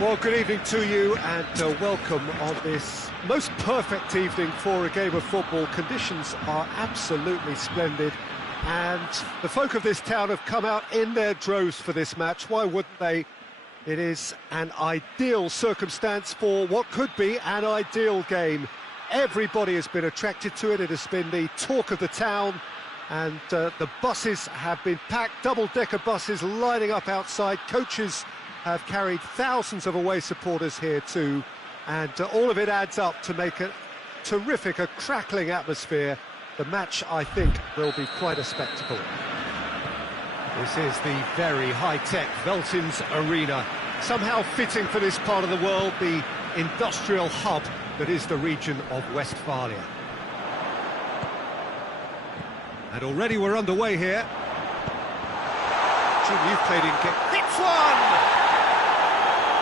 Well, good evening to you and welcome on this most perfect evening for a game of football. Conditions are absolutely splendid and the folk of this town have come out in their droves for this match. Why wouldn't they? It is an ideal circumstance for what could be an ideal game. Everybody has been attracted to it. It has been the talk of the town, and the buses have been packed, double-decker buses lining up outside. Coaches have carried thousands of away supporters here too, and all of it adds up to make a terrific, a crackling atmosphere. The match, I think, will be quite a spectacle. This is the very high-tech Veltins Arena, somehow fitting for this part of the world, the industrial hub that is the region of Westphalia. And already we're underway here. Jim, you've played in game. Hits one!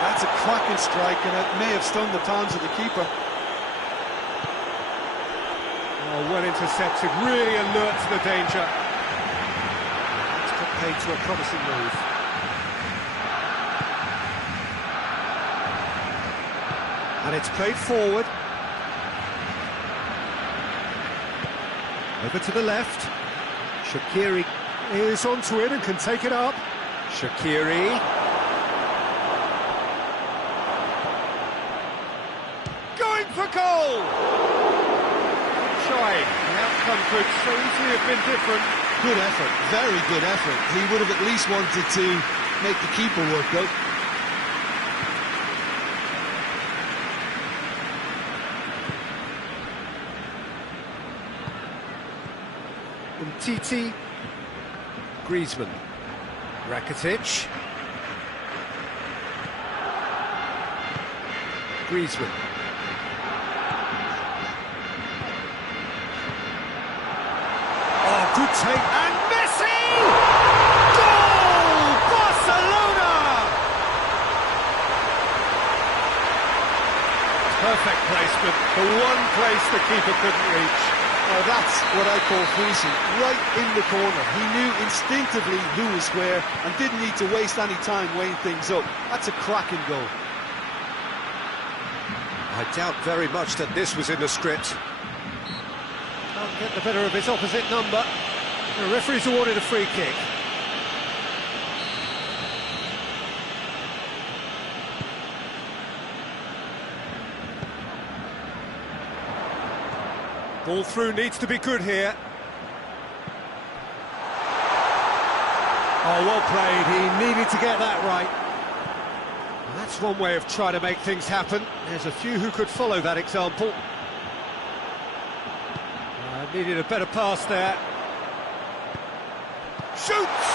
That's a cracking strike, and it may have stung the palms of the keeper. Oh, well intercepted, really alert to the danger. It's got paid to a promising move. And it's played forward. Over to the left. Shaqiri is onto it and can take it up. Shaqiri. Going for goal! Shy. The outcome could so easily have been different. Good effort, very good effort. He would have at least wanted to make the keeper work out. Titi, Griezmann, Rakitic, Griezmann. Oh, good take, and Messi! Goal! Barcelona! Perfect placement, the one place the keeper couldn't reach. Oh, that's what I call finishing, right in the corner. He knew instinctively who was where and didn't need to waste any time weighing things up. That's a cracking goal. I doubt very much that this was in the script. Can't get the better of his opposite number. The referee's awarded a free kick. Ball through needs to be good here. Oh, well played. He needed to get that right. Well, that's one way of trying to make things happen. There's a few who could follow that example. Needed a better pass there. Shoots!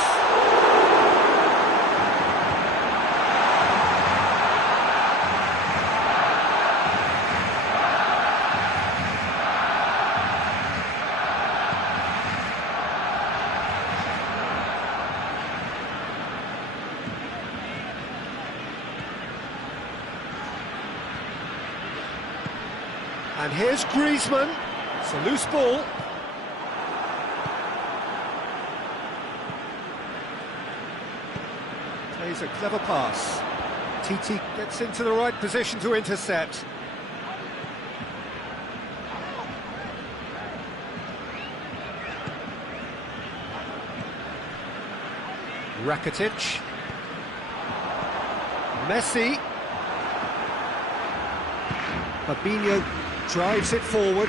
And here's Griezmann. It's a loose ball. Plays a clever pass. Titi gets into the right position to intercept. Rakitic. Messi. Fabinho drives it forward.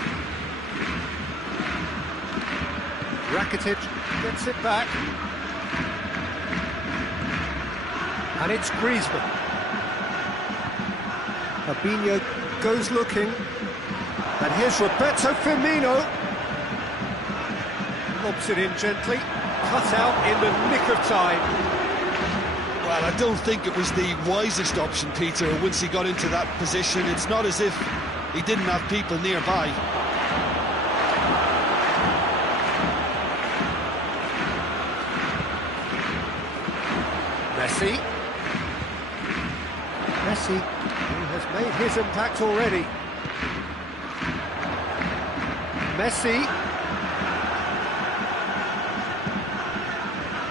Rakitic gets it back. And it's Griezmann. Fabinho goes looking. And here's Roberto Firmino. Lobs it in gently. Cut out in the nick of time. Well, I don't think it was the wisest option, Peter, once he got into that position. It's not as if he didn't have people nearby. Messi. Messi, who has made his impact already. Messi.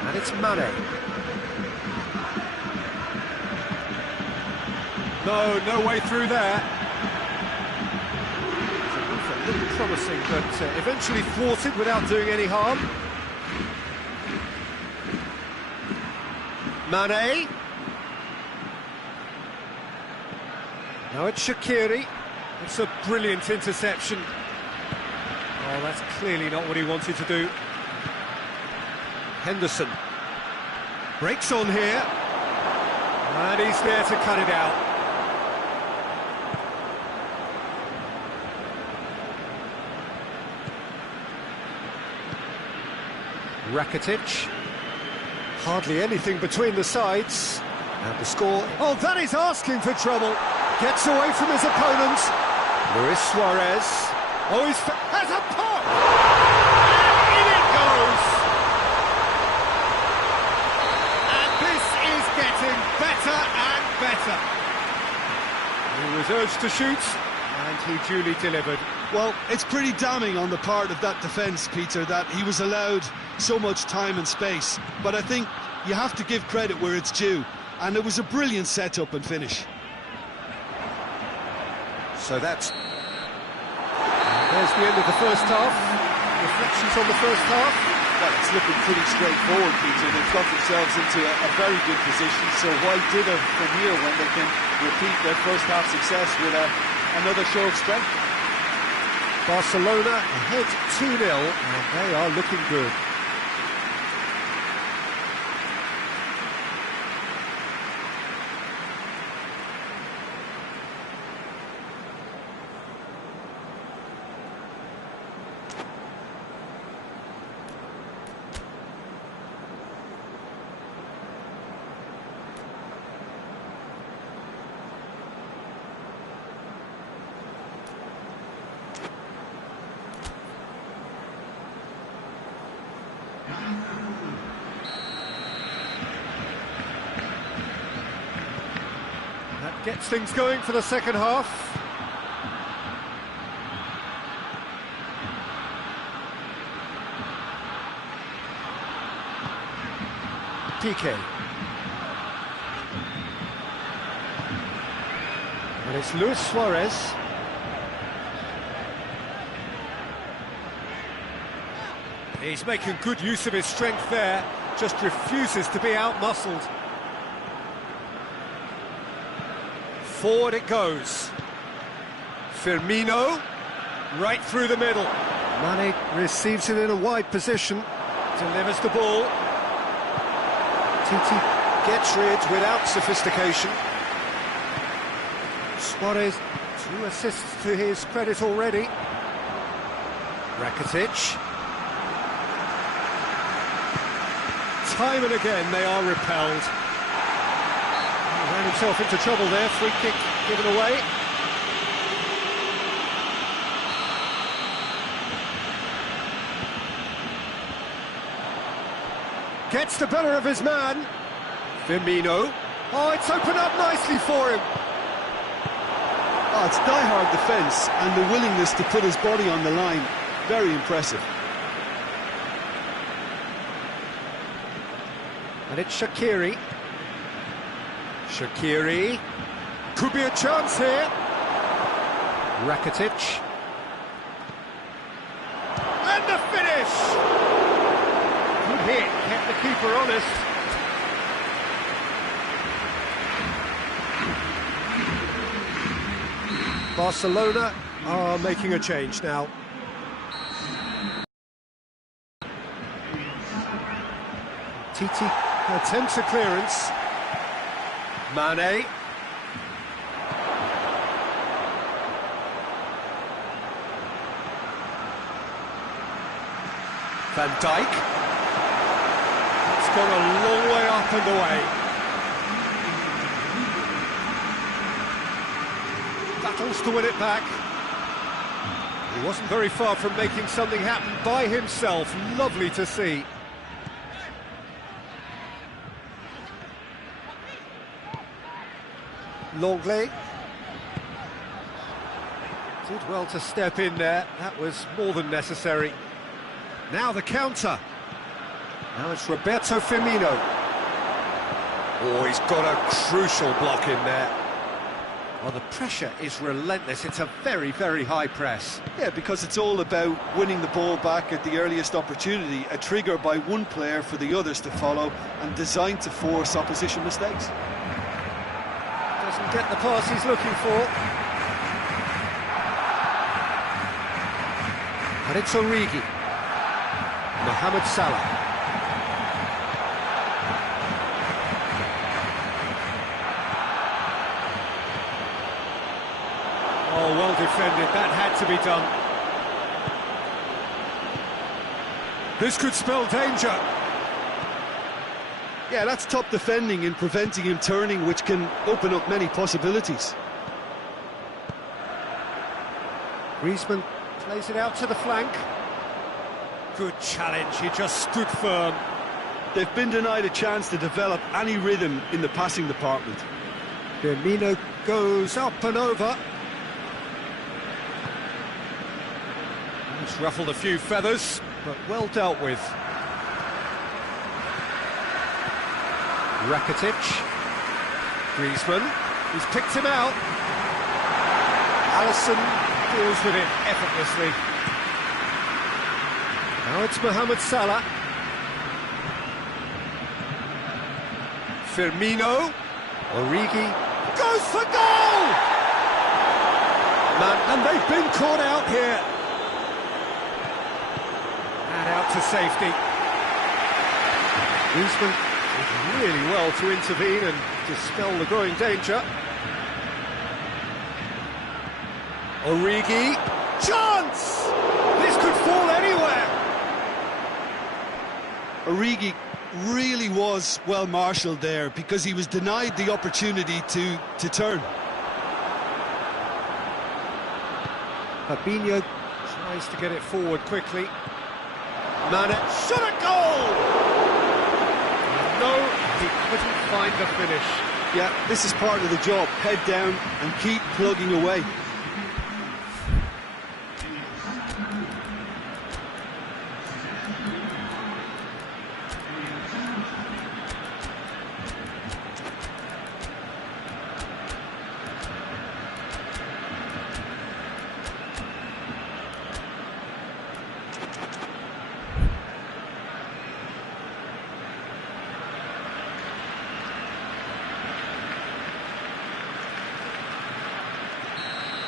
And it's Mane. No, no way through there. A little promising, but eventually thwarted without doing any harm. Mane. Now it's Shaqiri. It's a brilliant interception. Oh, that's clearly not what he wanted to do. Henderson. Breaks on here. And he's there to cut it out. Rakitic. Hardly anything between the sides. And the score... Oh, that is asking for trouble. Gets away from his opponent. Luis Suarez. Oh, has a pop! And in it goes! And this is getting better and better. He was urged to shoot, and he duly delivered. Well, it's pretty damning on the part of that defence, Peter, that he was allowed so much time and space. But I think you have to give credit where it's due, and it was a brilliant set-up and finish. So that's... There's the end of the first half. Reflections on the first half. Well, it's looking pretty straightforward, Peter. They've got themselves into a very good position, so why dither from here when they can repeat their first half success with another show of strength? Barcelona ahead 2-0, and they are looking good. That gets things going for the second half. PK. And it's Luis Suarez. He's making good use of his strength there, just refuses to be out-muscled. Forward it goes. Firmino, right through the middle. Mane receives it in a wide position, delivers the ball. Titi gets rid without sophistication. Suarez, 2 assists to his credit already. Rakitic. Time and again they are repelled. He ran himself into trouble there, free kick given away. Gets the better of his man. Firmino. Oh, it's opened up nicely for him. Oh, it's die-hard defence and the willingness to put his body on the line. Very impressive. And it's Shaqiri. Shaqiri. Could be a chance here. Rakitic. And the finish! Good hit, kept the keeper honest. Barcelona are making a change now. Titi attempts a clearance. Mane. Van Dijk. It's gone a long way up and away. Battles to win it back. He wasn't very far from making something happen by himself. Lovely to see. Longley did well to step in there. That was more than necessary. Now the counter. Now it's Roberto Firmino. Oh, he's got a crucial block in there. Well, the pressure is relentless. It's a very, very high press. Yeah, because it's all about winning the ball back at the earliest opportunity, a trigger by one player for the others to follow, and designed to force opposition mistakes. Doesn't get the pass he's looking for. And it's Origi. Mohamed Salah. Oh, well defended, that had to be done. This could spell danger. Yeah, that's top defending in preventing him turning, which can open up many possibilities. Griezmann plays it out to the flank. Good challenge, he just stood firm. They've been denied a chance to develop any rhythm in the passing department. Firmino goes up and over. He's ruffled a few feathers, but well dealt with. Rakitic. Griezmann. He's picked him out. Alisson deals with it effortlessly. Now it's Mohamed Salah. Firmino. Origi goes for goal! Man, and they've been caught out here. And out to safety. Griezmann did really well to intervene and dispel the growing danger. Origi, chance! This could fall anywhere. Origi really was well marshalled there because he was denied the opportunity to turn. Fabinho tries to get it forward quickly. Mane shot a goal! No, he couldn't find the finish. Yeah, this is part of the job. Head down and keep plugging away.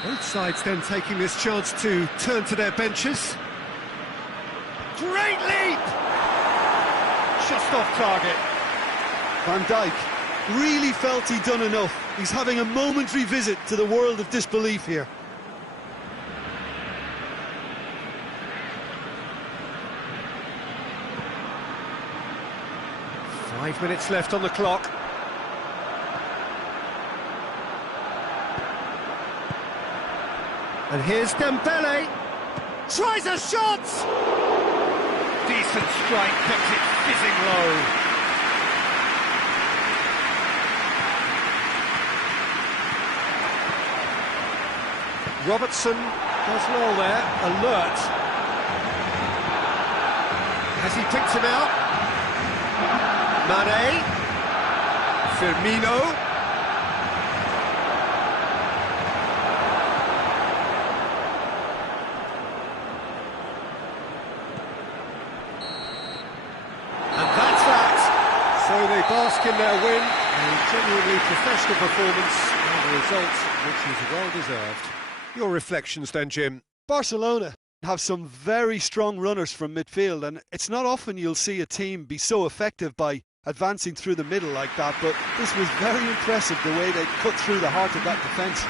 Both sides then taking this chance to turn to their benches. Great leap! Just off target. Van Dijk really felt he'd done enough. He's having a momentary visit to the world of disbelief here. Five minutes left on the clock. And here's Dembele. Tries a shot! Decent strike, kept it fizzing low. Robertson does well there, alert. Has he picked him out? Mane. Firmino. So they bask in their win, a genuinely professional performance, and a result which is well deserved. Your reflections then, Jim? Barcelona have some very strong runners from midfield, and it's not often you'll see a team be so effective by advancing through the middle like that, but this was very impressive the way they cut through the heart of that defence.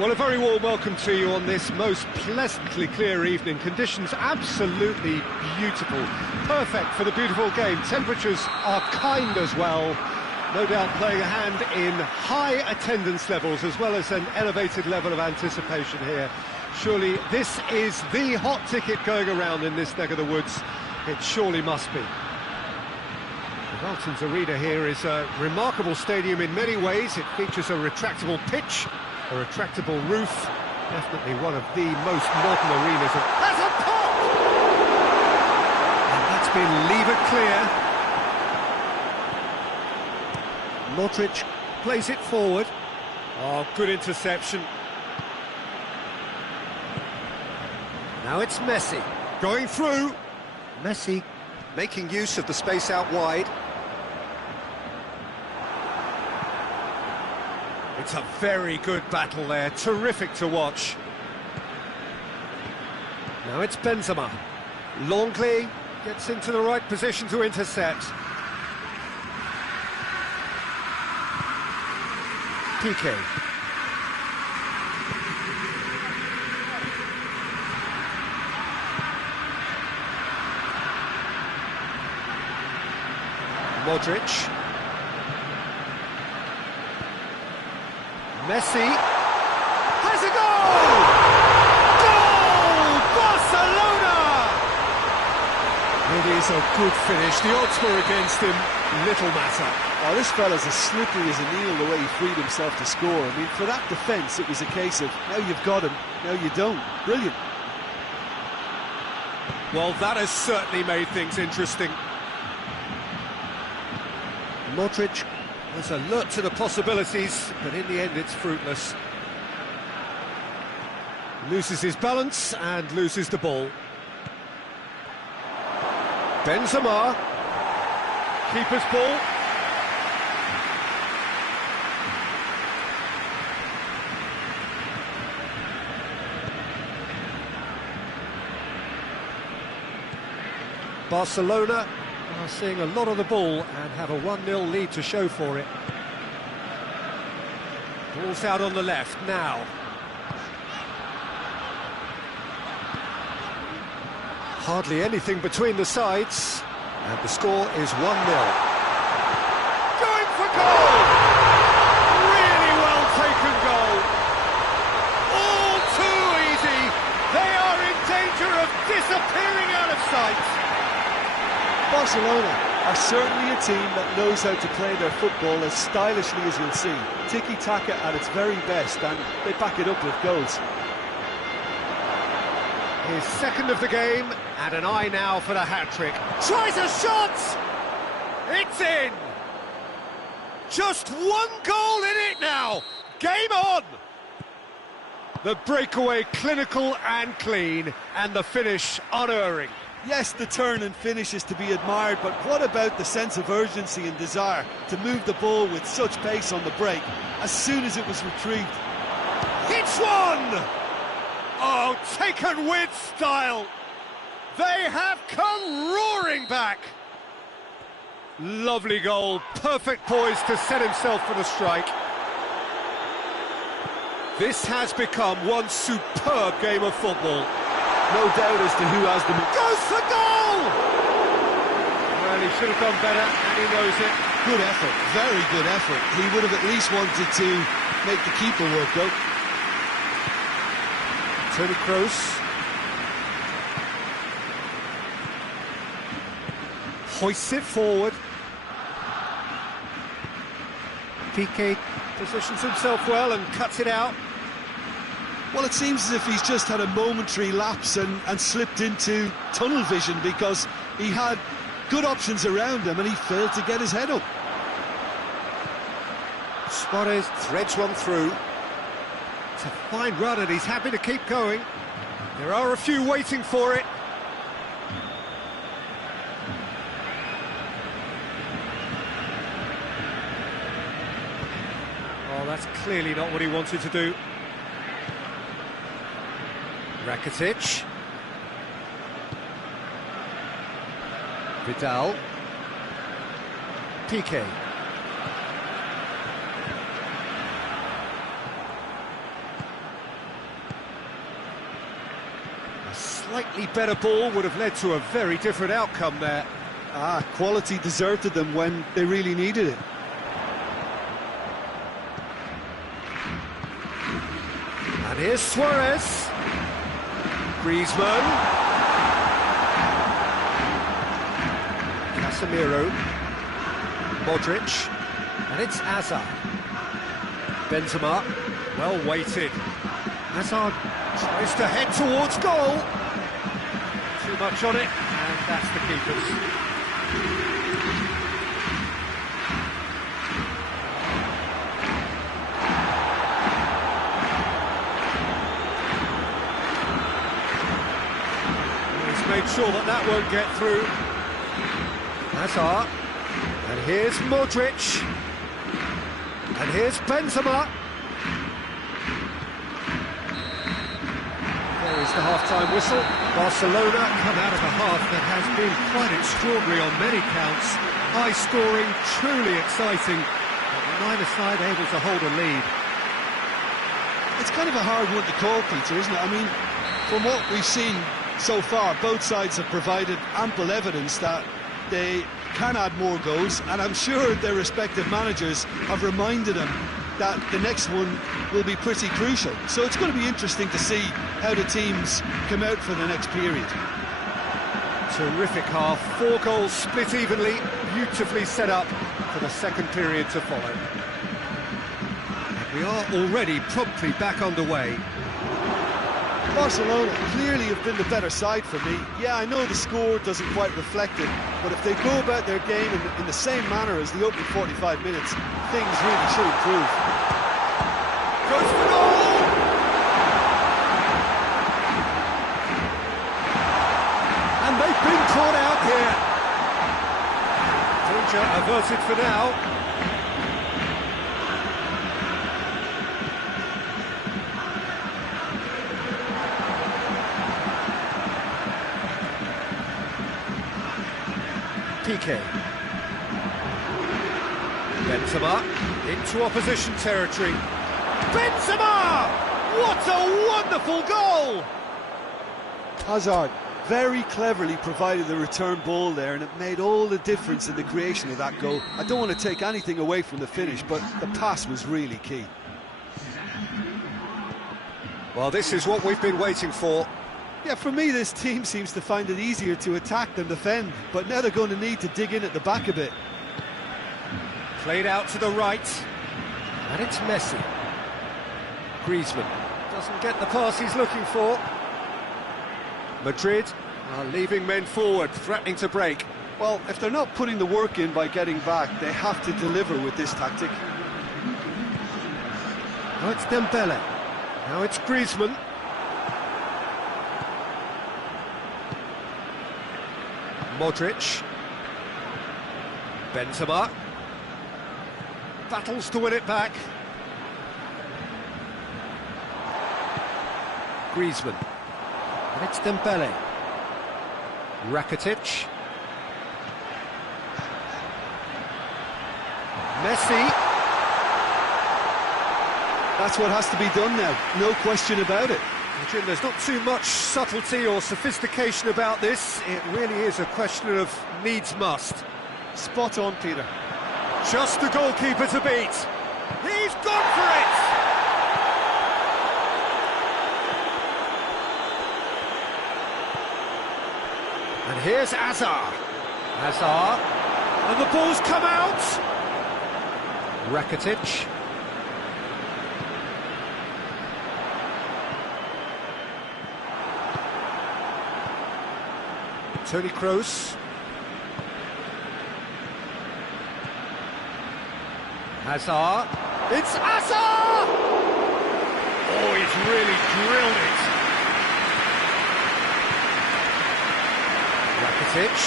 Well, a very warm welcome to you on this most pleasantly clear evening. Conditions absolutely beautiful. Perfect for the beautiful game. Temperatures are kind as well. No doubt playing a hand in high attendance levels as well as an elevated level of anticipation here. Surely this is the hot ticket going around in this neck of the woods. It surely must be. The Walton's Arena here is a remarkable stadium in many ways. It features a retractable pitch, a retractable roof, definitely one of the most modern arenas. Has a pop! And that's been levered clear. Modric plays it forward. Oh, good interception. Now it's Messi, going through. Messi making use of the space out wide. It's a very good battle there, terrific to watch. Now it's Benzema. Longley gets into the right position to intercept. Piqué. Modric. Messi has a goal! Goal! Barcelona! It is a good finish. The odds were against him. Little matter. Oh, this fella's as slippery as a needle the way he freed himself to score. I mean, for that defence, it was a case of, now you've got him, now you don't. Brilliant. Well, that has certainly made things interesting. Modric was alert to the possibilities, but in the end it's fruitless. Loses his balance and loses the ball. Benzema, keeper's ball. Barcelona are seeing a lot of the ball and have a 1-0 lead to show for it. Ball's out on the left now. Hardly anything between the sides, and the score is 1-0. Going for goal! Really well taken goal. All too easy. They are in danger of disappearing out of sight. Barcelona are certainly a team that knows how to play their football as stylishly as you'll see. Tiki-taka at its very best, and they back it up with goals. His second of the game, and an eye now for the hat-trick. Tries a shot! It's in! Just one goal in it now! Game on! The breakaway clinical and clean, and the finish unerring. Yes, the turn and finish is to be admired, but what about the sense of urgency and desire to move the ball with such pace on the break as soon as it was retrieved? It's one! Oh, taken with style! They have come roaring back! Lovely goal, perfect poise to set himself for the strike. This has become one superb game of football. No doubt as to who has the... Goes for goal! Well, he should have done better, and he knows it. Good effort, very good effort. He would have at least wanted to make the keeper work, though. Toni Kroos. Hoists it forward. Piqué positions himself well and cuts it out. Well, it seems as if he's just had a momentary lapse and slipped into tunnel vision, because he had good options around him and he failed to get his head up. Suarez threads one through. It's a fine run and he's happy to keep going. There are a few waiting for it. Oh, that's clearly not what he wanted to do. Rakitic. Vidal. Piqué. slightly better ball would have led to a very different outcome there. Quality deserted them when they really needed it. And here's Suarez. Griezmann. Casemiro. Modric. And it's Hazard. Benzema. Well weighted. Hazard tries to head towards goal. Too much on it, and that's the keeper's. He's made sure that that won't get through. Hazard. And here's Modric. And here's Benzema. There is the half-time whistle. Barcelona come out of a half that has been quite extraordinary on many counts. High-scoring, truly exciting. But neither side able to hold a lead. It's kind of a hard one to call, Peter, isn't it? I mean, from what we've seen so far, both sides have provided ample evidence that they can add more goals, and I'm sure their respective managers have reminded them that the next one will be pretty crucial. So it's going to be interesting to see how the teams come out for the next period. Terrific half, 4 goals split evenly, beautifully set up for the second period to follow. And we are already promptly back underway. Barcelona clearly have been the better side for me. Yeah, I know the score doesn't quite reflect it, but if they go about their game in the same manner as the opening 45 minutes, things really should improve. Goes for goal! And they've been caught out here. Danger averted for now. Piqué. Benzema into opposition territory. Benzema! What a wonderful goal! Hazard very cleverly provided the return ball there, and it made all the difference in the creation of that goal. I don't want to take anything away from the finish, but the pass was really key. Well, this is what we've been waiting for. Yeah, for me, this team seems to find it easier to attack than defend, but now they're going to need to dig in at the back a bit. Played out to the right, and it's Messi. Griezmann doesn't get the pass he's looking for. Madrid are leaving men forward, threatening to break. Well, if they're not putting the work in by getting back, they have to deliver with this tactic. Now it's Dembele. Now it's Griezmann. Modric. Benzema. Battles to win it back. Griezmann. And it's Dembele. Rakitic. Messi. That's what has to be done now, no question about it. Jim, there's not too much subtlety or sophistication about this. It really is a question of needs must. Spot on, Peter. Just the goalkeeper to beat. He's gone for it! And here's Hazard. Hazard. And the ball's come out. Rakitic. Toni Kroos. Hazard. It's Hazard! Oh, he's really drilled it. Rakitic.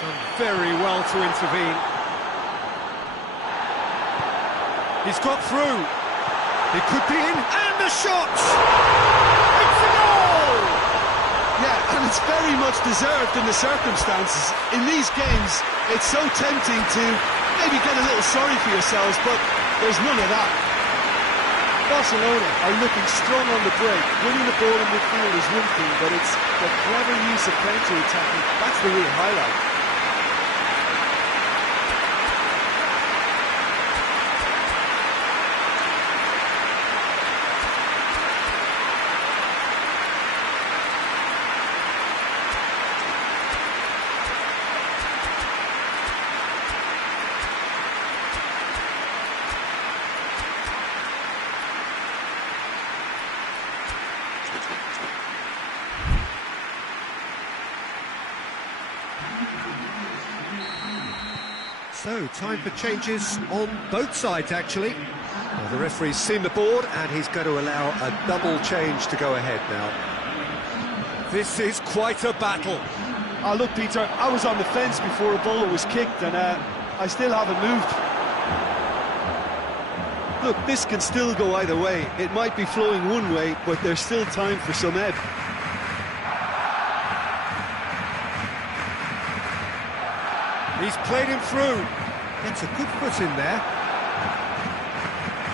Done very well to intervene. He's got through. He could be in, and the shot! It's a goal! Yeah, and it's very much deserved in the circumstances. In these games, it's so tempting to maybe get a little sorry for yourselves, but there's none of that. Barcelona are looking strong on the break. Winning the ball in midfield is one thing, but it's the clever use of counter-attacking. That's the real highlight. So, time for changes on both sides, actually. Well, the referee's seen the board, and he's going to allow a double change to go ahead now. This is quite a battle. Oh, look, Peter, I was on the fence before a ball was kicked, and I still haven't moved. Look, this can still go either way. It might be flowing one way, but there's still time for some ebb. He's played him through. Gets a good foot in there.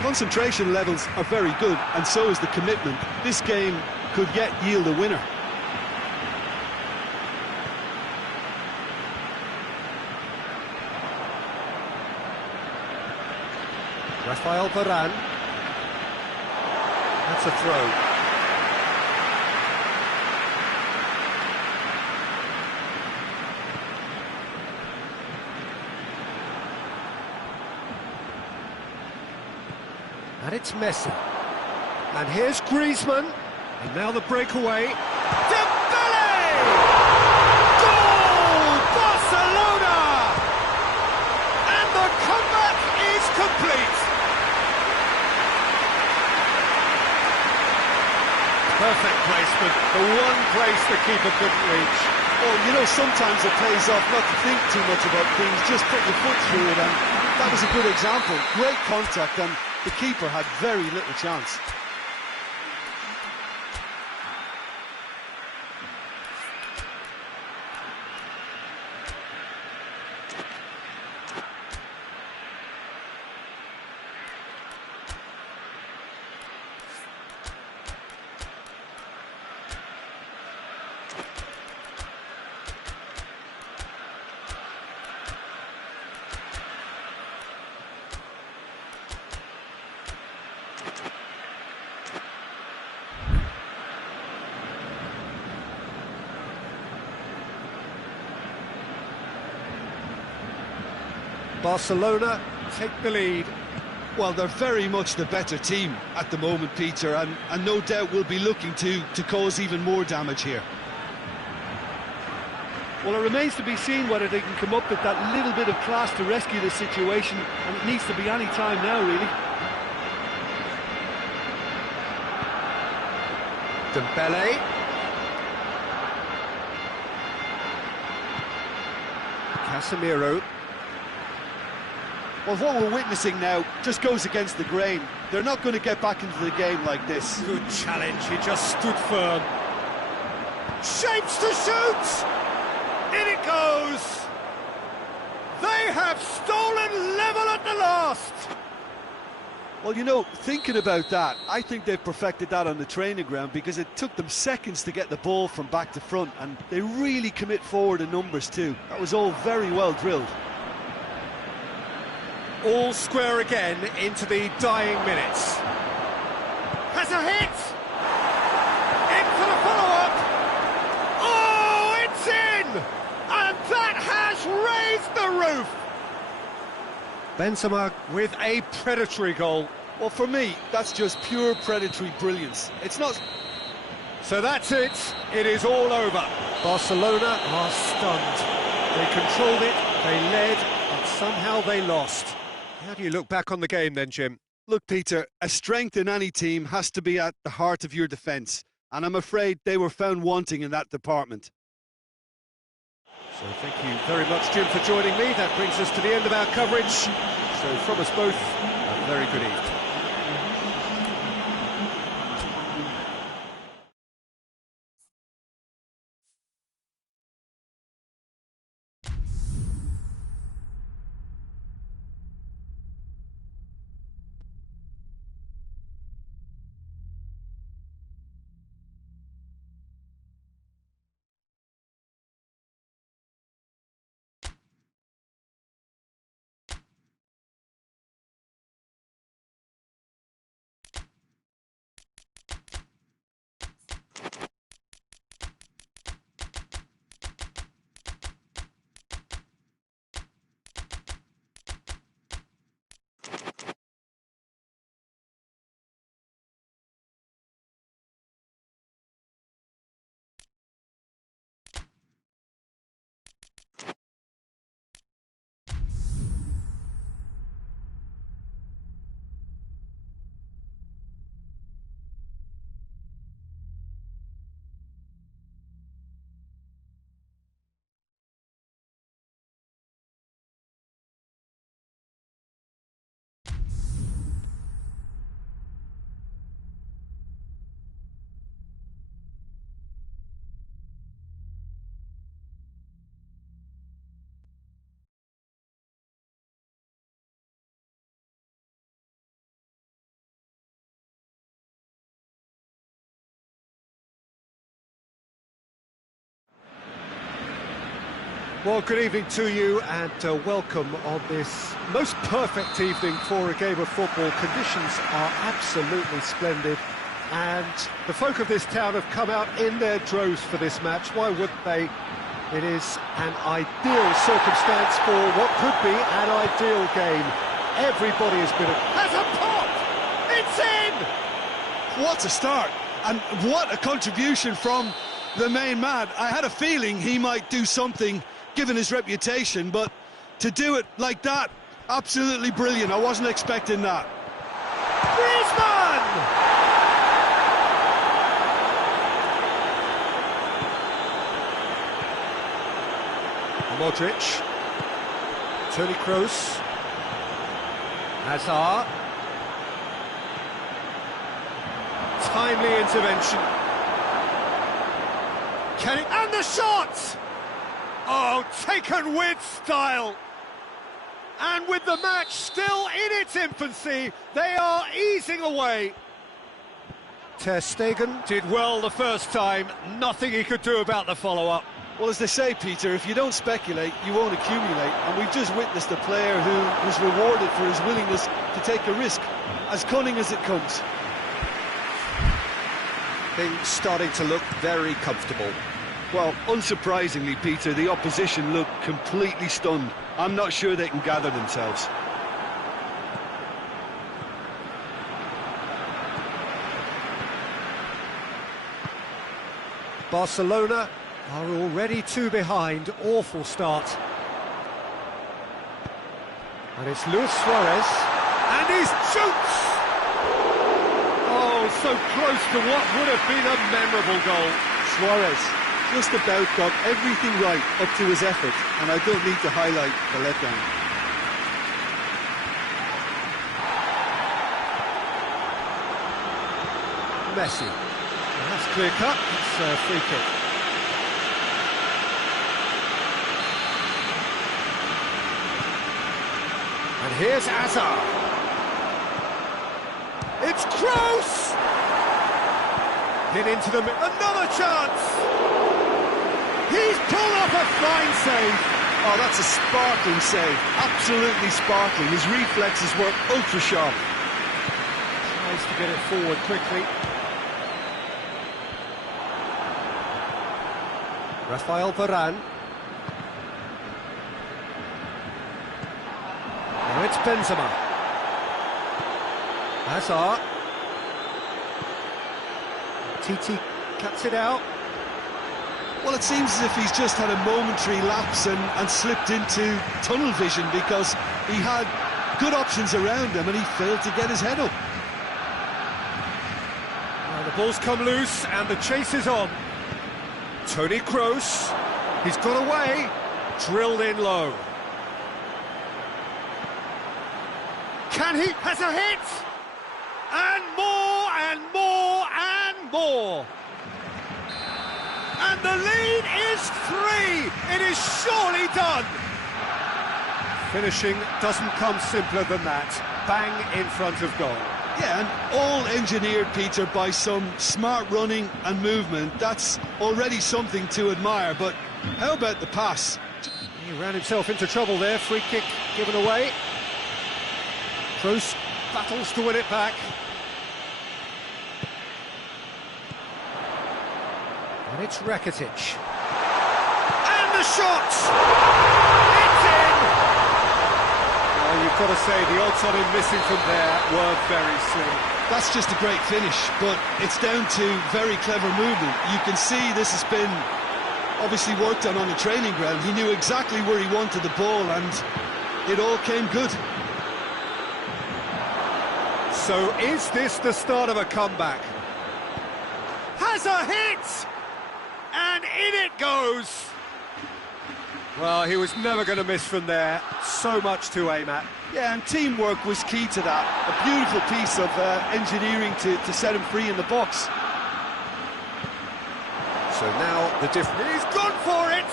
Concentration levels are very good, and so is the commitment. This game could yet yield a winner. Rafael Varane. That's a throw. And it's Messi. And here's Griezmann. And now the breakaway. Dembele! Goal! Barcelona! And the comeback is complete. Perfect placement. The one place the keeper couldn't reach. Well, you know, sometimes it pays off not to think too much about things, just put your foot through it, and that was a good example. Great contact, and the keeper had very little chance. Barcelona take the lead. Well, they're very much the better team at the moment, Peter, and no doubt will be looking to cause even more damage here. Well, it remains to be seen whether they can come up with that little bit of class to rescue the situation, and it needs to be any time now, really. Dembele. Casemiro. Well, what we're witnessing now just goes against the grain. They're not going to get back into the game like this. Good challenge, he just stood firm. Shapes to shoot! In it goes! They have stolen level at the last! Well, you know, thinking about that, I think they've perfected that on the training ground, because it took them seconds to get the ball from back to front, and they really commit forward in numbers too. That was all very well drilled. All square again into the dying minutes. Has a hit! In for the follow-up! Oh, it's in! And that has raised the roof! Benzema with a predatory goal. Well, for me, that's just pure predatory brilliance. It's not... So that's it. It is all over. Barcelona are stunned. They controlled it, they led, but somehow they lost. How do you look back on the game then, Jim? Look, Peter, a strength in any team has to be at the heart of your defence, and I'm afraid they were found wanting in that department. So thank you very much, Jim, for joining me. That brings us to the end of our coverage. So from us both, a very good evening. Well, good evening to you and welcome on this most perfect evening for a game of football. Conditions are absolutely splendid and the folk of this town have come out in their droves for this match. Why wouldn't they? It is an ideal circumstance for what could be an ideal game. Everybody has been... Has a pop! It's in! What a start! And what a contribution from the main man. I had a feeling he might do something given his reputation, but to do it like that, absolutely brilliant. I wasn't expecting that. Griezmann! Modric. Toni Kroos. Hazard. Timely intervention. And the shot! Oh, taken with style. And with the match still in its infancy, they are easing away. Ter Stegen did well the first time, nothing he could do about the follow-up. Well, as they say, Peter, if you don't speculate, you won't accumulate. And we've just witnessed a player who was rewarded for his willingness to take a risk, as cunning as it comes. Things starting to look very comfortable. Well, unsurprisingly, Peter, the opposition look completely stunned. I'm not sure they can gather themselves. Barcelona are already two behind. Awful start. And it's Luis Suarez. And he shoots! Oh, so close to what would have been a memorable goal. Suarez just about got everything right up to his effort, and I don't need to highlight the letdown. Messi. Well, that's clear cut. It's a free kick. And here's Hazard. It's Kroos! Hit into the... Another chance! He's pulled off a fine save. Oh, that's a sparkling save. Absolutely sparkling. His reflexes were ultra-sharp. Tries to get it forward quickly. Rafael Varane. Now it's Benzema. Hazard. Titi cuts it out. Well, it seems as if he's just had a momentary lapse and slipped into tunnel vision, because he had good options around him and he failed to get his head up. Now the ball's come loose and the chase is on. Toni Kroos, he's got away, drilled in low. Can he? Has a hit! And more and more and more! And the lead is 3! It is surely done! Finishing doesn't come simpler than that. Bang in front of goal. Yeah, and all engineered, Peter, by some smart running and movement. That's already something to admire, but how about the pass? He ran himself into trouble there. Free kick given away. Kroos battles to win it back. And it's Rakitic. And the shot! It's in! Well, you've got to say the odds on him missing from there were very slim. That's just a great finish, but it's down to very clever movement. You can see this has been obviously worked on the training ground. He knew exactly where he wanted the ball and it all came good. So is this the start of a comeback? Has a hit! And in it goes! Well, he was never going to miss from there. So much to aim at. Yeah, and teamwork was key to that. A beautiful piece of engineering to set him free in the box. So now the difference... He's gone for it!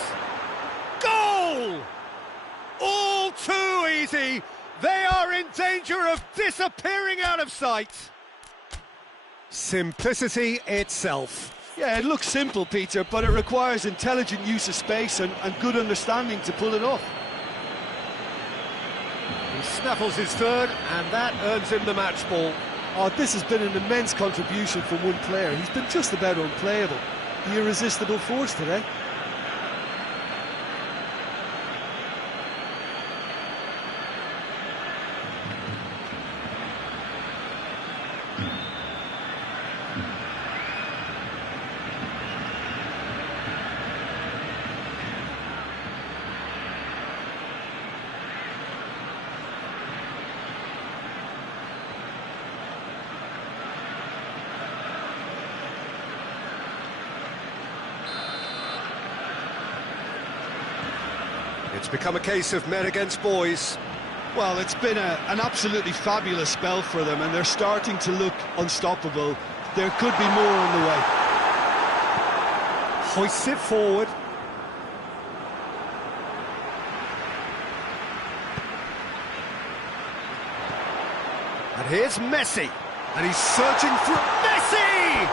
Goal! All too easy. They are in danger of disappearing out of sight. Simplicity itself. Yeah, it looks simple, Peter, but it requires intelligent use of space and good understanding to pull it off. He snaffles his third, and that earns him the match ball. Oh, this has been an immense contribution from one player. He's been just about unplayable. The irresistible force today. It's become a case of men against boys. Well, it's been an absolutely fabulous spell for them, and they're starting to look unstoppable. There could be more on the way. Hoists it forward. And here's Messi. And he's searching for Messi!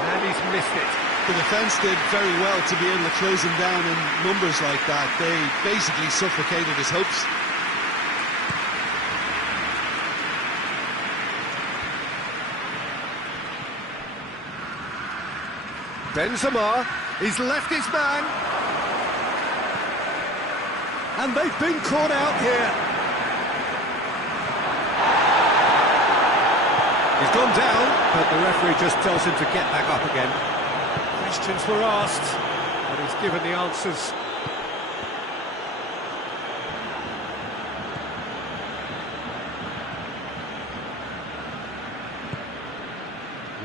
And he's missed it. The defence did very well to be able to close him down in numbers like that. They basically suffocated his hopes. Benzema, he's left his man. And they've been caught out here. He's gone down, but the referee just tells him to get back up again. Questions were asked, but he's given the answers.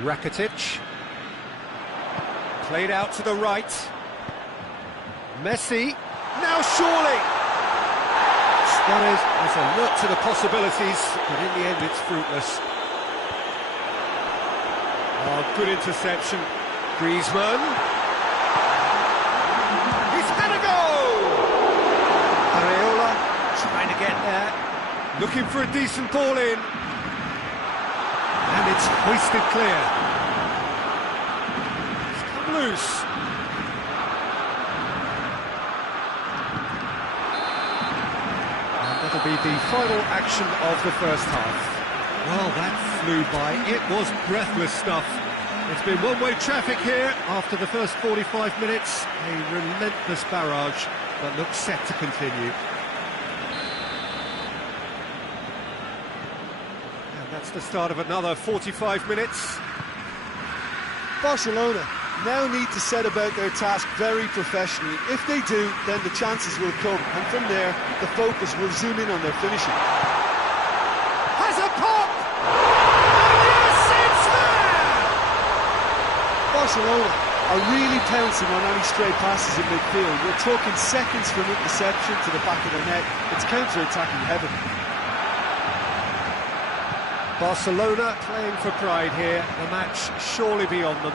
Rakitic. Played out to the right. Messi. Now surely! Suarez has a look to the possibilities, but in the end it's fruitless. Oh, good interception. Griezmann. He's had a go! Areola trying to get there. Looking for a decent ball in. And it's hoisted clear. It's come loose. And that'll be the final action of the first half. Well, that flew by. It was breathless stuff. It's been one-way traffic here after the first 45 minutes. A relentless barrage, but looks set to continue. And that's the start of another 45 minutes. Barcelona now need to set about their task very professionally. If they do, then the chances will come, and from there, the focus will zoom in on their finishing. Has a pop! And yes, it's there! Barcelona are really pouncing on any stray passes in midfield. We're talking seconds from interception to the back of the net. It's counter-attacking heaven. Barcelona playing for pride here. The match surely beyond them.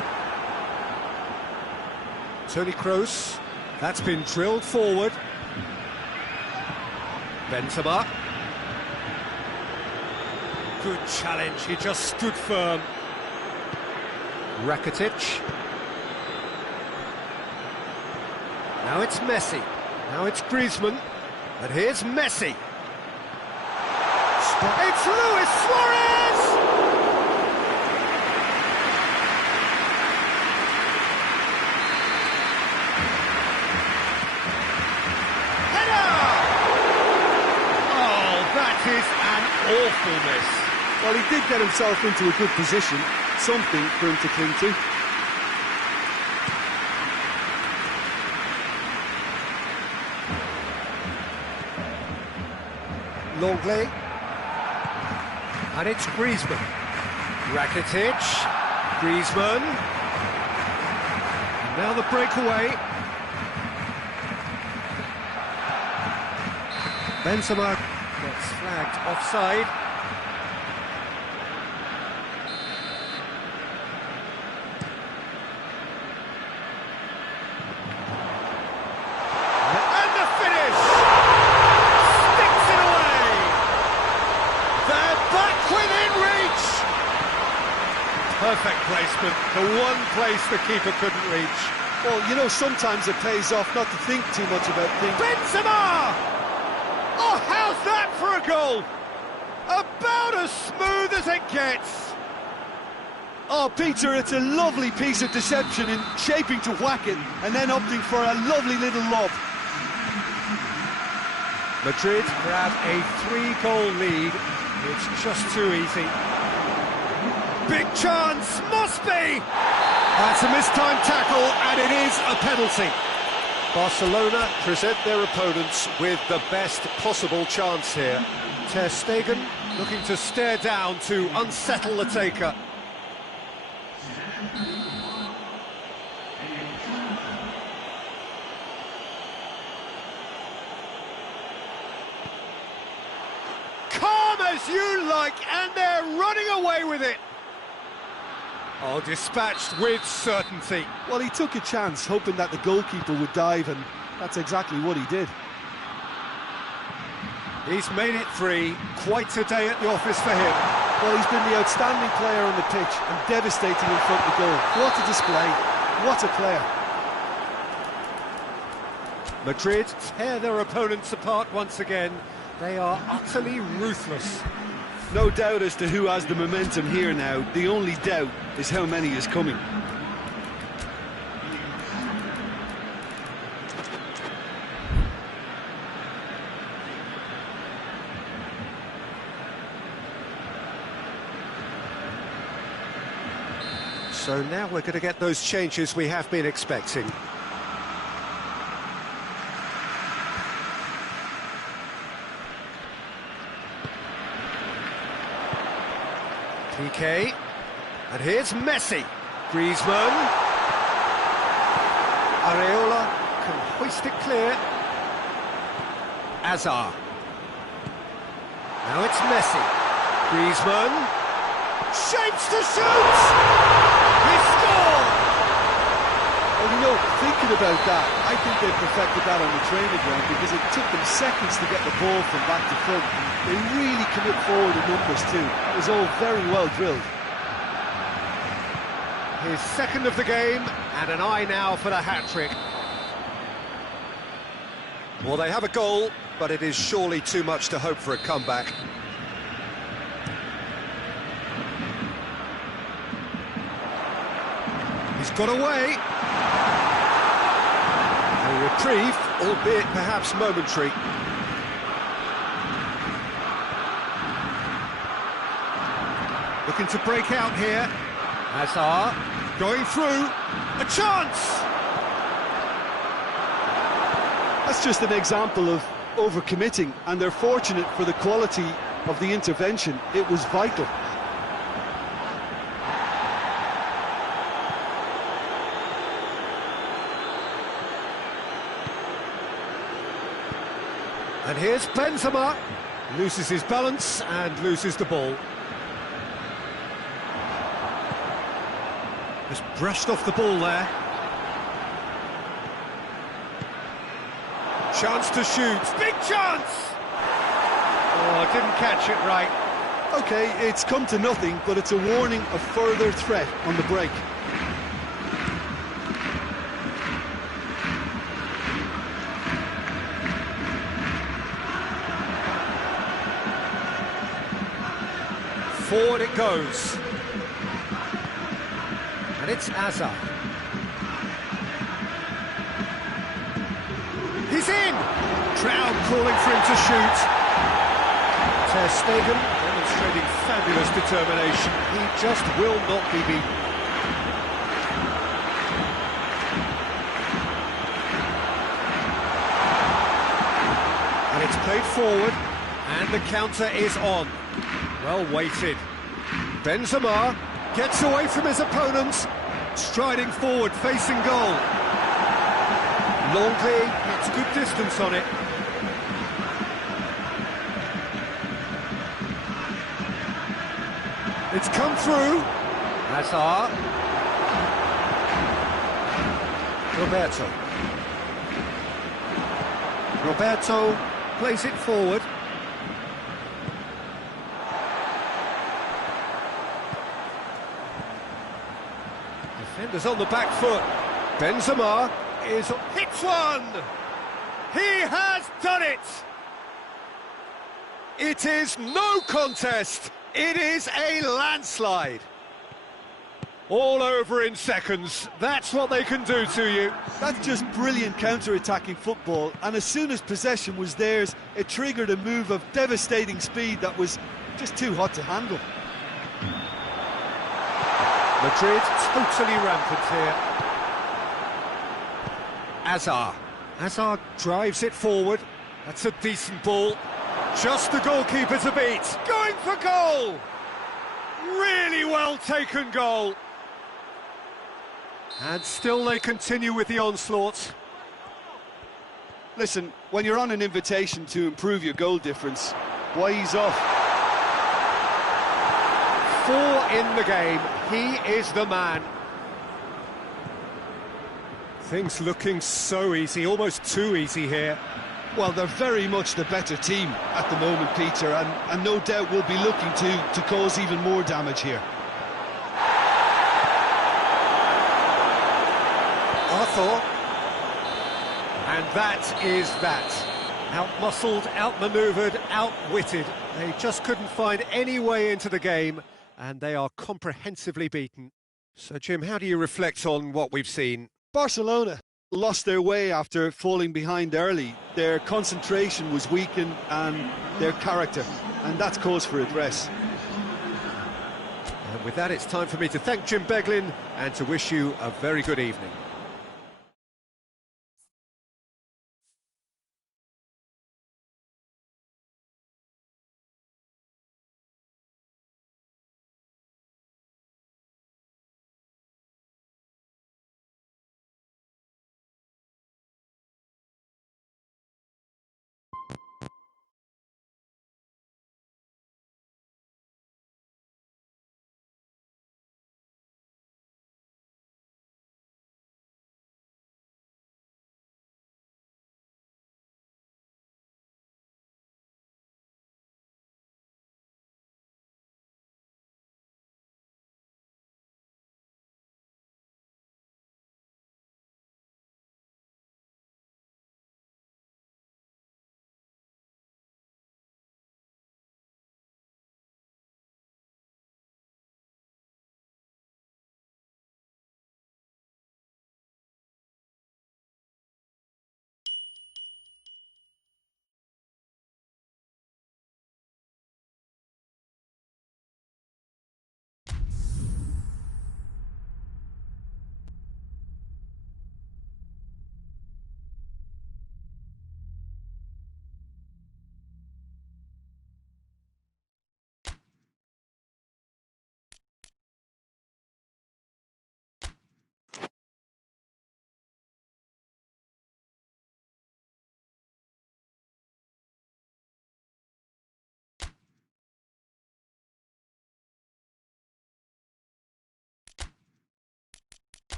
Toni Kroos. That's been drilled forward. Benzema. Good challenge. He just stood firm. Rakitic. Now it's Messi. Now it's Griezmann. And here's Messi. It's Luis Suarez! Header! Oh, that is an awful miss. Well, he did get himself into a good position, something for him to cling to. Longley. And it's Griezmann. Rakitic. Griezmann. And now the breakaway. Benzema gets flagged offside. And the finish! Sticks it away! They're back within reach! perfect placement, the one place the keeper couldn't reach. Well, you know, sometimes it pays off not to think too much about things. Benzema! Oh, how's that for a goal? About as smooth as it gets. Oh, Peter, it's a lovely piece of deception in shaping to whack it and then opting for a lovely little lob. Madrid grab a 3-goal lead. It's just too easy. Big chance, must be! That's a mistimed tackle, and it is a penalty. Barcelona present their opponents with the best possible chance here. Ter Stegen looking to stare down to unsettle the taker. Calm as you like, and they're running away with it. Oh, dispatched with certainty. Well, he took a chance, hoping that the goalkeeper would dive, and that's exactly what he did. He's made it 3, quite a day at the office for him. Well, he's been the outstanding player on the pitch and devastating in front of goal. What a display, what a player. Madrid tear their opponents apart once again. They are utterly ruthless. No doubt as to who has the momentum here now. The only doubt is how many is coming. So now we're going to get those changes we have been expecting. PK, and here's Messi. Griezmann. Areola can hoist it clear. Hazard. Now it's Messi. Griezmann. Shapes to shoot! He scored! Well, you know, thinking about that, I think they perfected that on the training ground because it took them seconds to get the ball from back to front. They really commit forward in numbers too. It was all very well drilled. His second of the game, and an eye now for the hat-trick. Well, they have a goal, but it is surely too much to hope for a comeback. He's got away. A reprieve, albeit perhaps momentary. Looking to break out here. Hazard going through. A chance! That's just an example of overcommitting, and they're fortunate for the quality of the intervention. It was vital. And here's Benzema. Loses his balance and loses the ball. Just brushed off the ball there. Chance to shoot. Big chance! Oh, didn't catch it right. Okay, it's come to nothing, but it's a warning of further threat on the break. Forward it goes. And it's Hazard. He's in! Crowd calling for him to shoot. Ter Stegen demonstrating fabulous determination. He just will not be beaten. And it's played forward, and the counter is on. Well weighted. Benzema gets away from his opponents, striding forward, facing goal. Longley gets good distance on it. It's come through. Hazard. Roberto plays it forward. Defenders on the back foot. Benzema hits one! He has done it! It is no contest. It is a landslide. All over in seconds. That's what they can do to you. That's just brilliant counter-attacking football, and as soon as possession was theirs, it triggered a move of devastating speed that was just too hot to handle. Madrid totally rampant here. Hazard drives it forward. That's a decent ball. Just the goalkeeper to beat. Going for goal! Really well taken goal. And still they continue with the onslaught. Listen, when you're on an invitation to improve your goal difference, why ease off? 4 in the game. He is the man. Things looking so easy, almost too easy here. Well, they're very much the better team at the moment, Peter, and no doubt will be looking to cause even more damage here. Arthur. And that is that. Out-muscled, out-manoeuvred, outwitted. They just couldn't find any way into the game, and they are comprehensively beaten. So, Jim, how do you reflect on what we've seen? Barcelona lost their way after falling behind early. Their concentration was weakened and their character, and that's cause for address. And with that, it's time for me to thank Jim Beglin and to wish you a very good evening.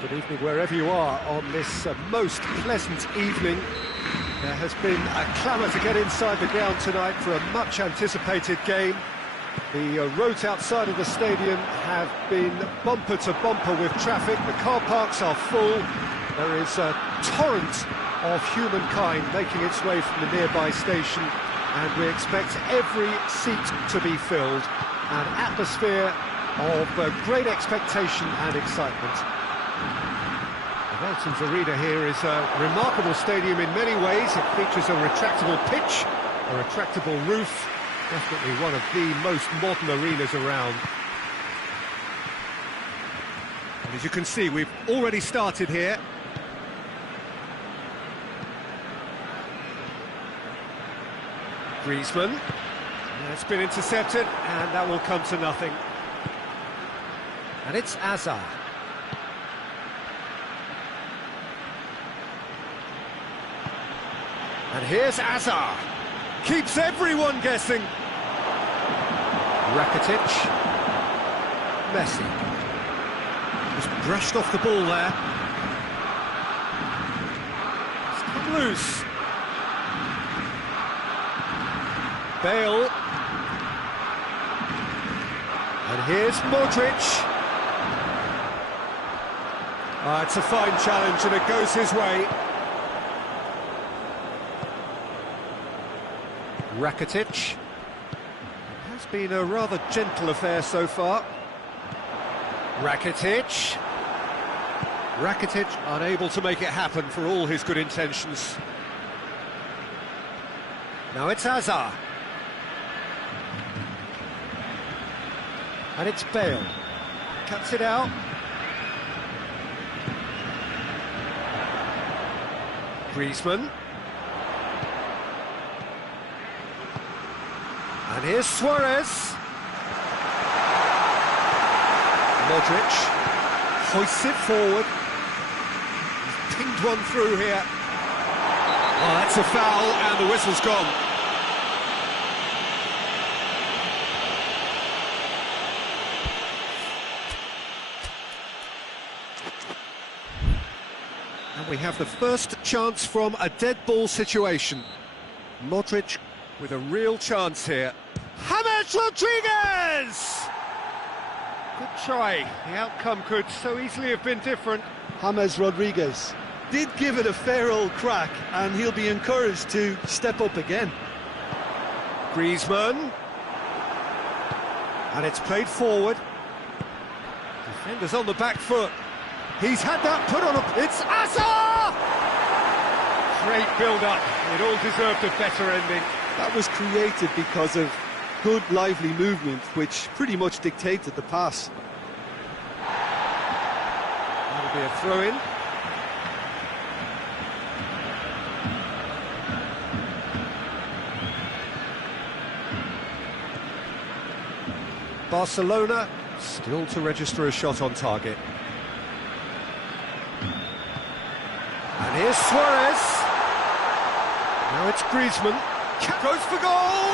Good evening wherever you are on this most pleasant evening. There has been a clamour to get inside the ground tonight for a much anticipated game. The roads outside of the stadium have been bumper to bumper with traffic. The car parks are full. There is a torrent of humankind making its way from the nearby station, and we expect every seat to be filled. An atmosphere of great expectation and excitement. The Velton's Arena here is a remarkable stadium in many ways. It features a retractable pitch, a retractable roof. Definitely one of the most modern arenas around. And as you can see, we've already started here. Griezmann. It's been intercepted, and that will come to nothing. And it's Hazard. And here's Hazard. Keeps everyone guessing. Rakitic. Messi. Just brushed off the ball there. It's come loose. Bale. And here's Modric. It's a fine challenge and it goes his way. Rakitic. It has been a rather gentle affair so far. Rakitic. Rakitic unable to make it happen for all his good intentions. Now it's Hazard. And it's Bale. Cuts it out. Griezmann. And here's Suarez. Modric hoists it forward. He's pinged one through here. Oh, that's a foul, and the whistle's gone. And we have the first chance from a dead ball situation. Modric with a real chance here. James Rodriguez! Good try. The outcome could so easily have been different. James Rodriguez did give it a fair old crack, and he'll be encouraged to step up again. Griezmann. And it's played forward. Defenders on the back foot. He's had that put on a... It's Hazard! Great build-up. It all deserved a better ending. That was created because of good, lively movement, which pretty much dictated the pass. That'll be a throw-in. Barcelona still to register a shot on target. And here's Suarez. Now it's Griezmann. Goes for goal!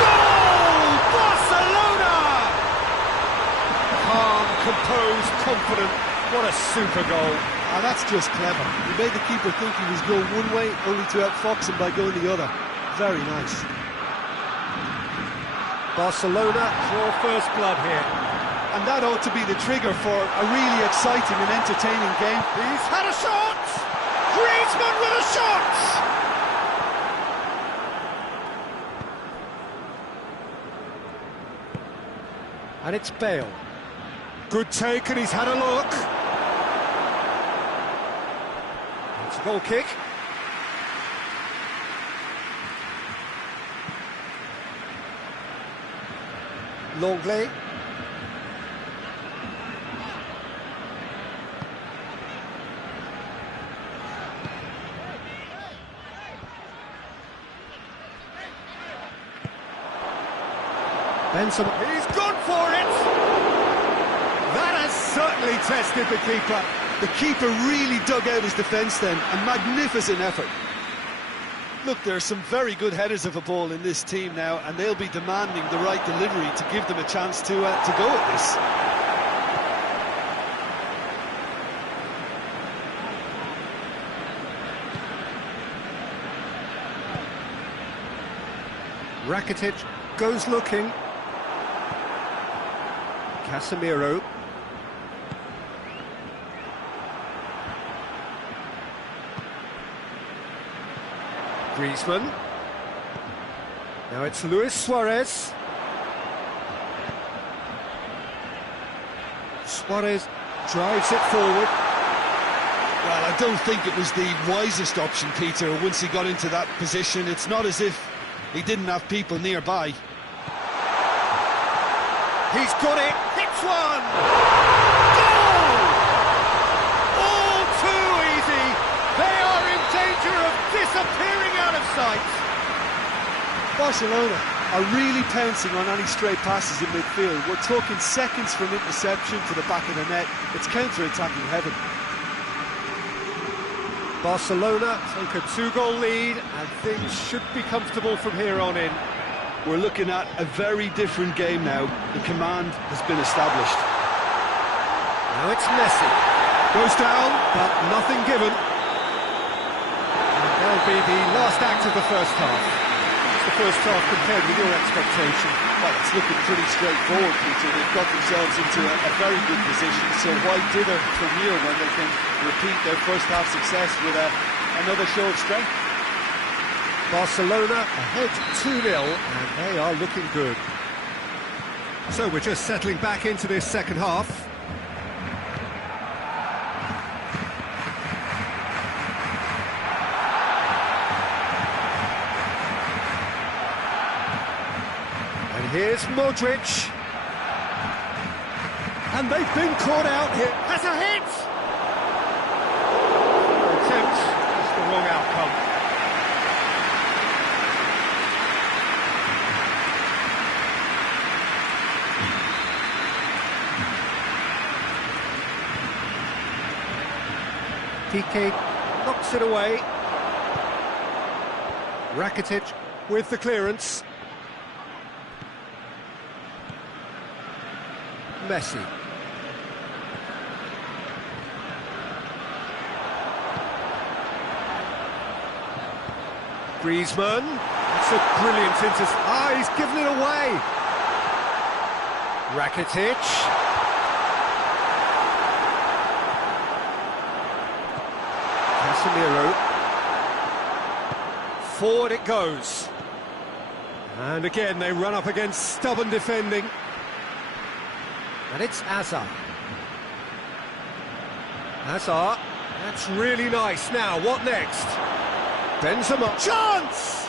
Goal! Barcelona! Calm, composed, confident. What a super goal. And that's just clever. He made the keeper think he was going one way, only to outfox him by going the other. Very nice. Barcelona draw first blood here. And that ought to be the trigger for a really exciting and entertaining game. He's had a shot! Griezmann with a shot! And it's Bale. Good take, and he's had a look. It's a goal kick. Longley. Benson, he's gone for it! That has certainly tested the keeper. The keeper really dug out his defence then. A magnificent effort. Look, there are some very good headers of a ball in this team now, and they'll be demanding the right delivery to give them a chance to go at this. Rakitic goes looking. Casemiro. Griezmann. Now it's Luis Suarez. Suarez drives it forward. Well, I don't think it was the wisest option, Peter, once he got into that position. It's not as if he didn't have people nearby. He's got it, hits one! Goal! All too easy! They are in danger of disappearing out of sight! Barcelona are really pouncing on any stray passes in midfield. We're talking seconds from interception to the back of the net. It's counter-attacking heaven. Barcelona take a 2-goal lead and things should be comfortable from here on in. We're looking at a very different game now. The command has been established. Now it's Messi. Goes down, but nothing given. And that'll be the last act of the first half. What's the first half compared with your expectation? Well, it's looking pretty straightforward, Peter. They've got themselves into a very good position, so why dither from here when they can repeat their first half success with another show of strength? Barcelona ahead 2-0 and they are looking good. So we're just settling back into this second half. And here's Modric. And they've been caught out here. Has a hit! Attempt, just the wrong outcome. PK knocks it away. Rakitic with the clearance. Messi. Griezmann. It's a brilliant intercept. Ah, he's given it away. Rakitic. Casemiro. Forward it goes. And again they run up against stubborn defending. And it's Hazard. Hazard. That's really nice. Now, what next? Benzema. Chance!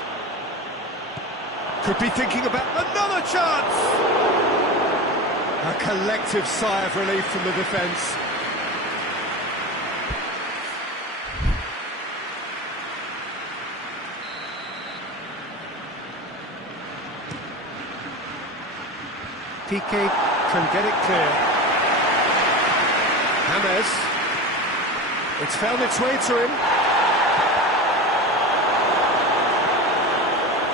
Could be thinking about another chance! A collective sigh of relief from the defence. PK can get it clear. James. It's found its way to him.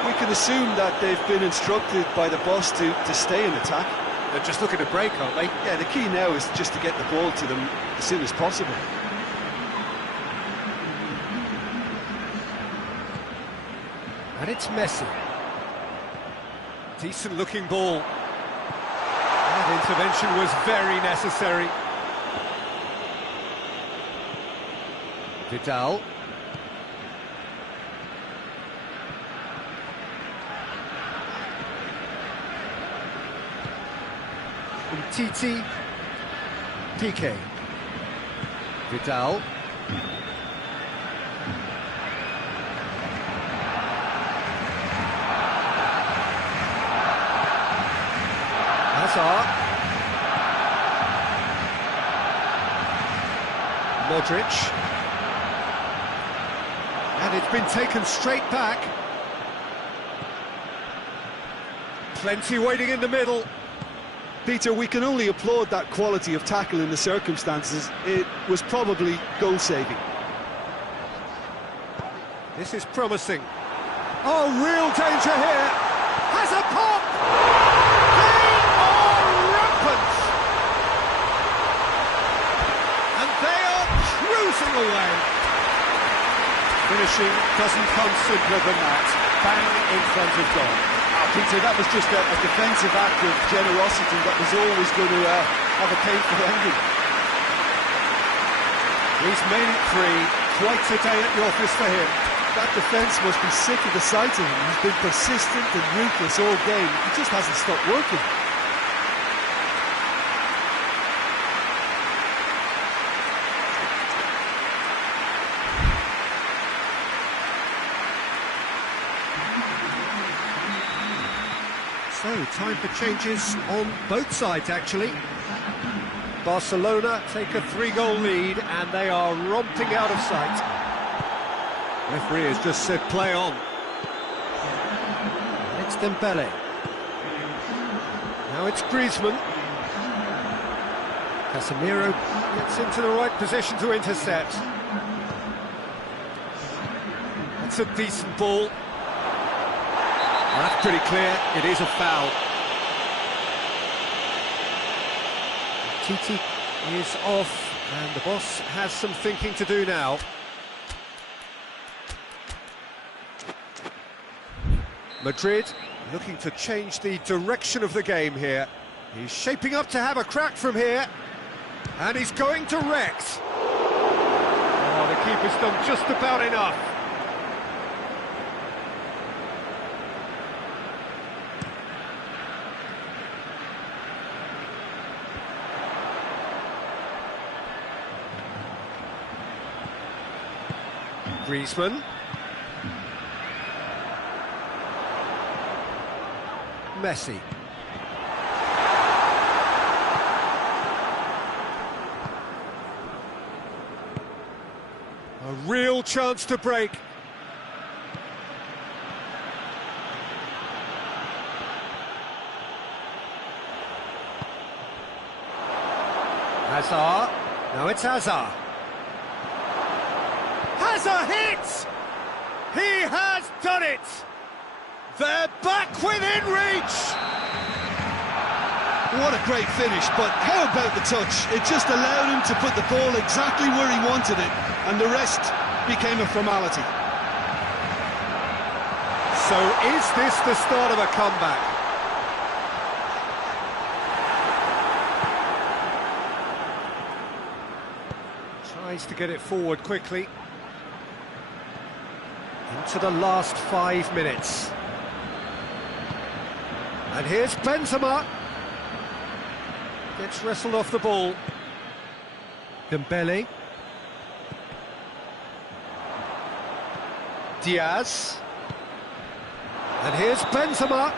We can assume that they've been instructed by the boss to stay in attack. They're just looking to break, aren't they? Yeah, the key now is just to get the ball to them as soon as possible. And it's Messi. Decent looking ball. That intervention was very necessary. Vidal. Titi. PK. Vidal. Hazard. Modric. And it's been taken straight back. Plenty waiting in the middle. Peter, we can only applaud that quality of tackle in the circumstances. It was probably goal-saving. This is promising. Oh, real danger here. Has a pop! They are rampant! And they are cruising away. Finishing doesn't come simpler than that. Bang in front of goal. Peter, that was just a defensive act of generosity that was always going to have a painful ending. He's made it 3. Quite a day at the office for him. That defence must be sick of the sight of him. He's been persistent and ruthless all game. He just hasn't stopped working. So, time for changes on both sides, actually. Barcelona take a 3-goal lead, and they are romping out of sight. Referee has just said play on. It's Dembele. Now it's Griezmann. Casemiro gets into the right position to intercept. That's a decent ball. That's pretty clear, it is a foul. Titi is off, and the boss has some thinking to do now. Madrid looking to change the direction of the game here. He's shaping up to have a crack from here, and he's going direct. Oh, the keeper's done just about enough. Griezmann. Messi. A real chance to break. Hazard. Now it's Hazard. Hazard hits! He has done it! They're back within reach! What a great finish, but how about the touch? It just allowed him to put the ball exactly where he wanted it, and the rest became a formality. So is this the start of a comeback? Tries to get it forward quickly. Into the last 5 minutes. And here's Benzema. Gets wrestled off the ball. Dembele. Diaz. And here's Benzema.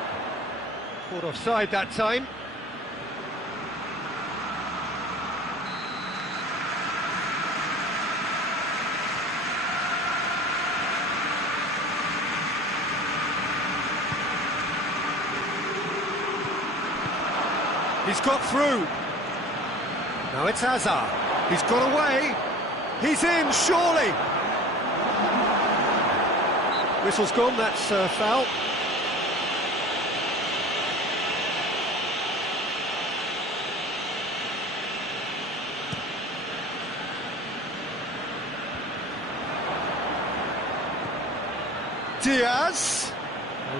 Caught offside that time. He's got through. Now it's Hazard. He's got away. He's in, surely. Whistle's gone, that's foul. Diaz.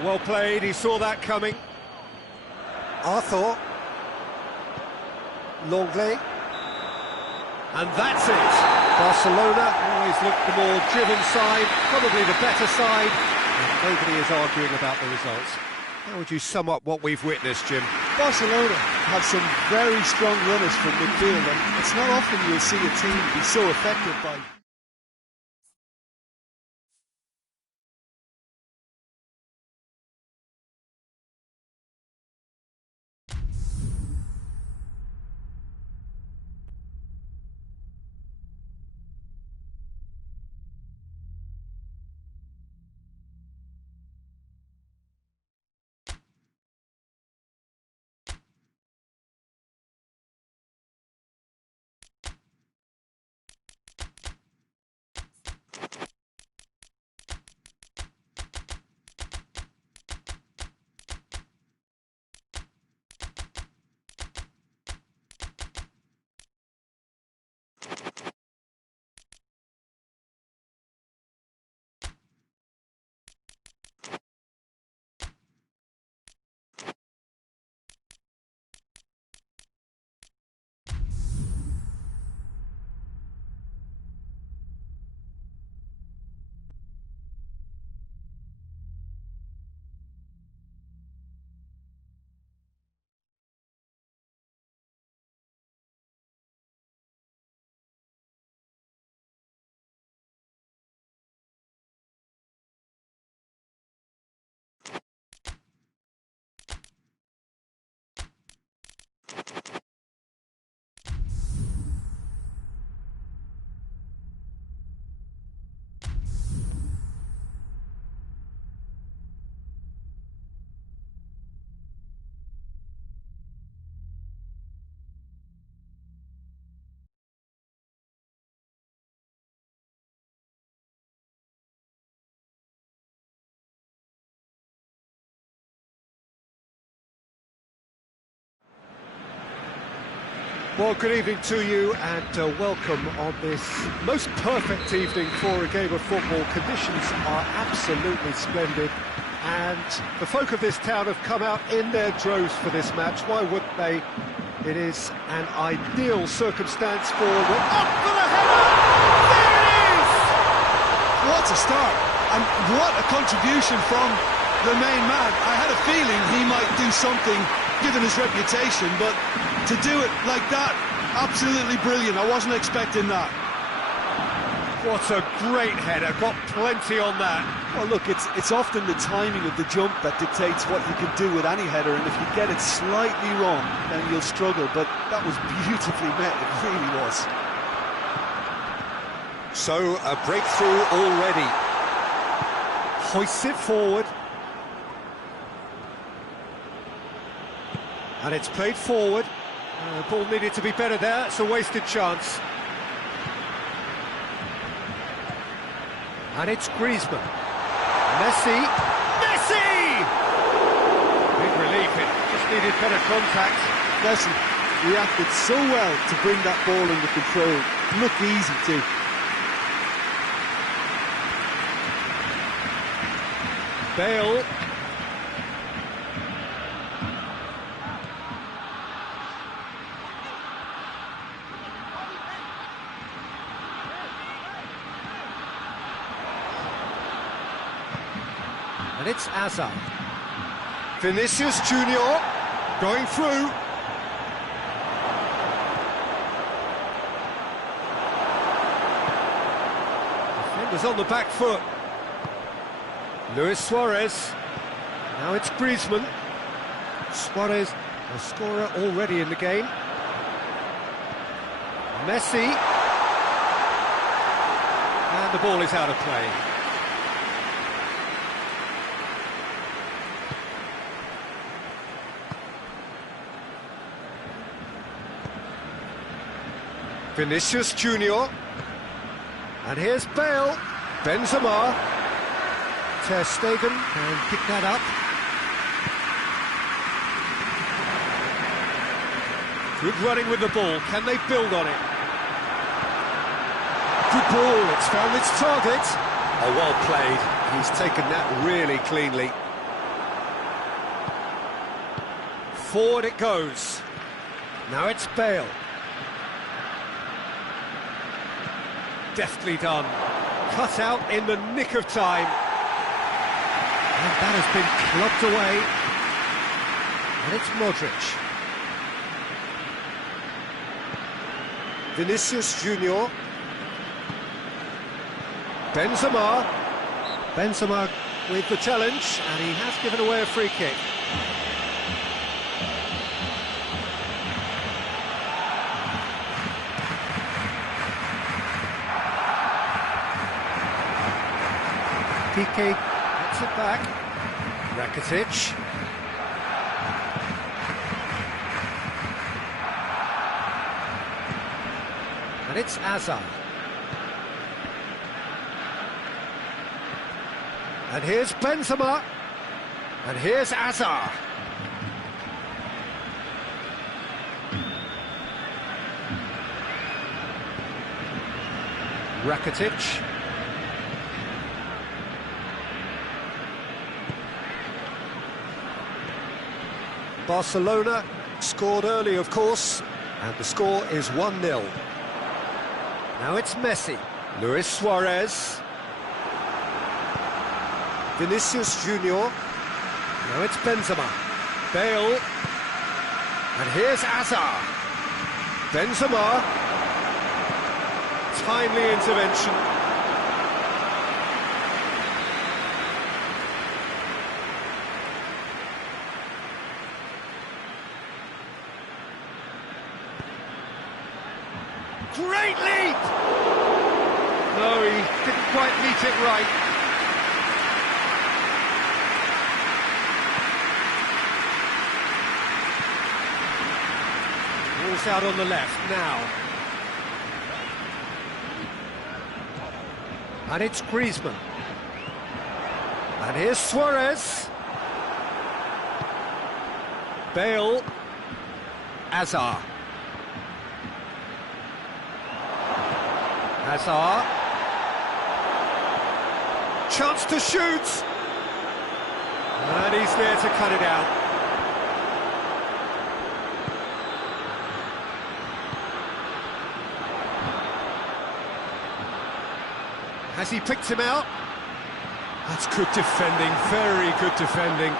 Well played, he saw that coming. Arthur. Longley. And that's it. Barcelona always looked the more driven side, probably the better side, and nobody is arguing about the results. How would you sum up what we've witnessed, Jim? Barcelona have some very strong runners from midfield, and it's not often you'll see a team be so effective by Well, good evening to you and welcome on this most perfect evening for a game of football. Conditions are absolutely splendid and the folk of this town have come out in their droves for this match. Why wouldn't they? It is an ideal circumstance for the... Up for the header! There it is! What a start, and what a contribution from the main man. I had a feeling he might do something given his reputation, but to do it like that, absolutely brilliant. I wasn't expecting that. What a great header, got plenty on that. Well, look, it's often the timing of the jump that dictates what you can do with any header, and if you get it slightly wrong, then you'll struggle, but that was beautifully met, it really was. So, a breakthrough already. Hoists it forward. And it's played forward. The ball needed to be better there. It's a wasted chance. And it's Griezmann. Messi. Messi! Big relief. It just needed better contact. Messi reacted so well to bring that ball under control. It looked easy too. Bale. And it's Hazard. Vinicius Junior going through. Defenders on the back foot. Luis Suarez. Now it's Griezmann. Suarez, a scorer already in the game. Messi. And the ball is out of play. Vinicius Junior. And here's Bale. Benzema. Ter Stegen can pick that up. Good running with the ball. Can they build on it? Good ball. It's found its target. Oh, well played. He's taken that really cleanly. Forward it goes. Now it's Bale. Deftly done. Cut out in the nick of time. And that has been clubbed away. And it's Modric. Vinicius Junior. Benzema. Benzema with the challenge, and he has given away a free kick. Piqué gets it back. Rakitic. And it's Hazard. And here's Benzema. And here's Hazard. Rakitic. Barcelona scored early, of course, and the score is 1-0. Now it's Messi. Luis Suarez. Vinicius Junior. Now it's Benzema. Bale. And here's Hazard. Benzema. Timely intervention. great lead! No, he didn't quite meet it right. Ball's out on the left now. And it's Griezmann. And here's Suarez. Bale. Hazard. Hazard. Chance to shoot. And he's there to cut it out. Has he picked him out? That's good defending, very good defending.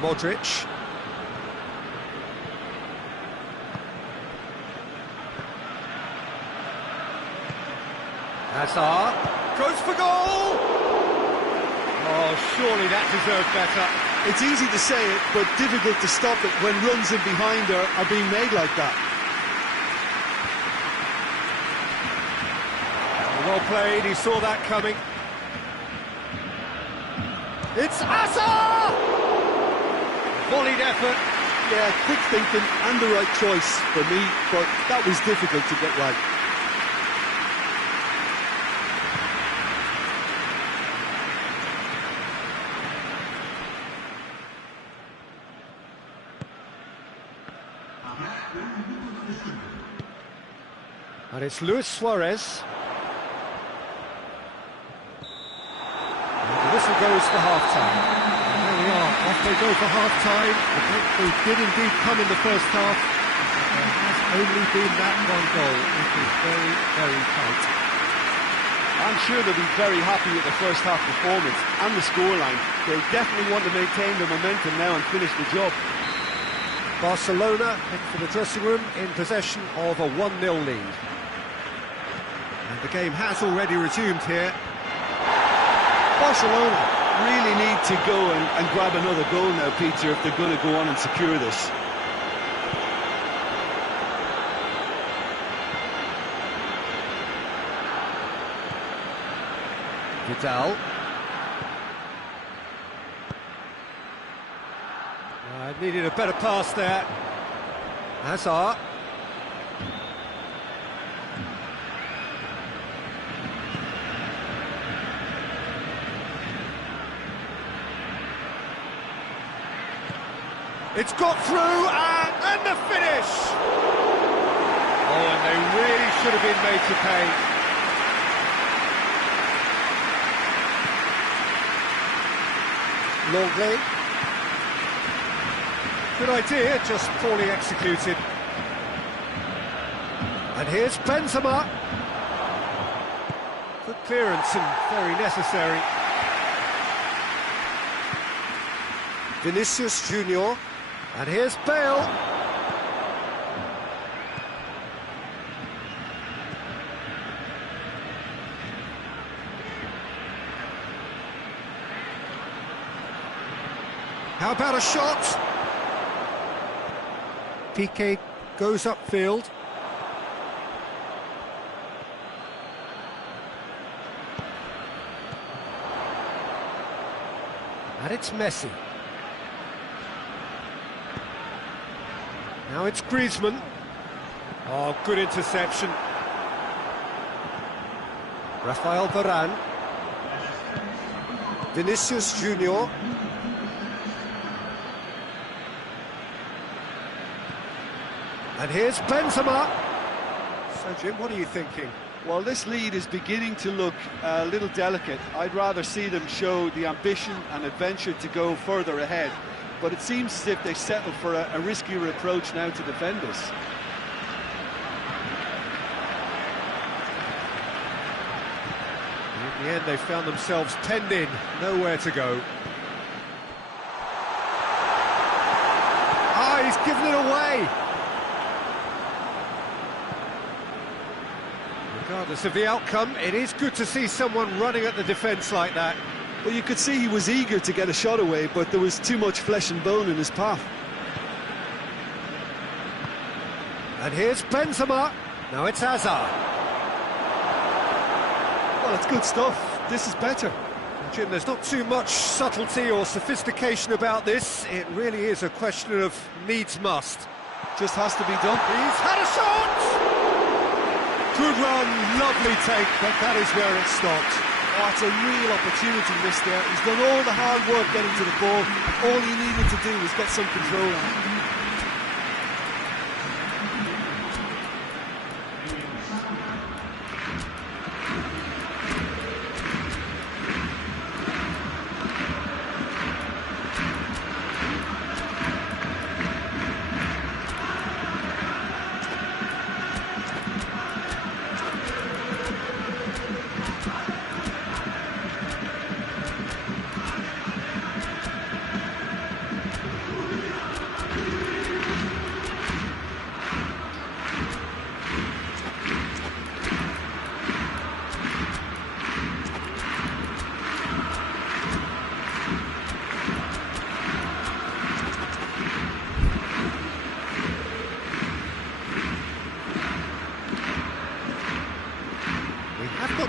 Modric. Hazard goes for goal! Oh, surely that deserved better. It's easy to say it, but difficult to stop it when runs in behind are being made like that. Well played, he saw that coming. It's Hazard! Volleyed effort. Yeah, quick thinking and the right choice for me, but that was difficult to get right. And it's Luis Suarez. And the whistle goes for half-time. And there we are, off they go for half-time. The breakthrough did indeed come in the first half. But there has only been that one goal. It is very, very tight. I'm sure they'll be very happy with the first half performance and the scoreline. They'll definitely want to maintain the momentum now and finish the job. Barcelona head for the dressing room in possession of a 1-0 lead. And the game has already resumed here. Barcelona really need to go and grab another goal now, Peter, if they're going to go on and secure this. Vidal. Needed a better pass there. Hazard. It's got through and the finish! Oh, and they really should have been made to pay. Longley. Good idea, just poorly executed. And here's Benzema. Good clearance and very necessary. Vinicius Junior. And here's Bale. How about a shot? Piqué goes upfield. And it's Messi. Now it's Griezmann. Oh, good interception. Rafael Varane. Vinicius Junior. And here's Benzema. So, Jim, what are you thinking? Well, this lead is beginning to look a little delicate. I'd rather see them show the ambition and adventure to go further ahead. But it seems as if they settled for a riskier approach now to defend us. In the end, they found themselves penned in, nowhere to go. Ah, he's given it away! Regardless of the outcome, it is good to see someone running at the defence like that. Well, you could see he was eager to get a shot away, but there was too much flesh and bone in his path. And here's Benzema. Now it's Hazard. Well, it's good stuff. This is better. Jim, there's not too much subtlety or sophistication about this. It really is a question of needs must. Just has to be done. He's had a shot! Good run, lovely take, but that is where it stopped. Oh, it's a real opportunity missed there. He's done all the hard work getting to the ball. All he needed to do was get some control on it.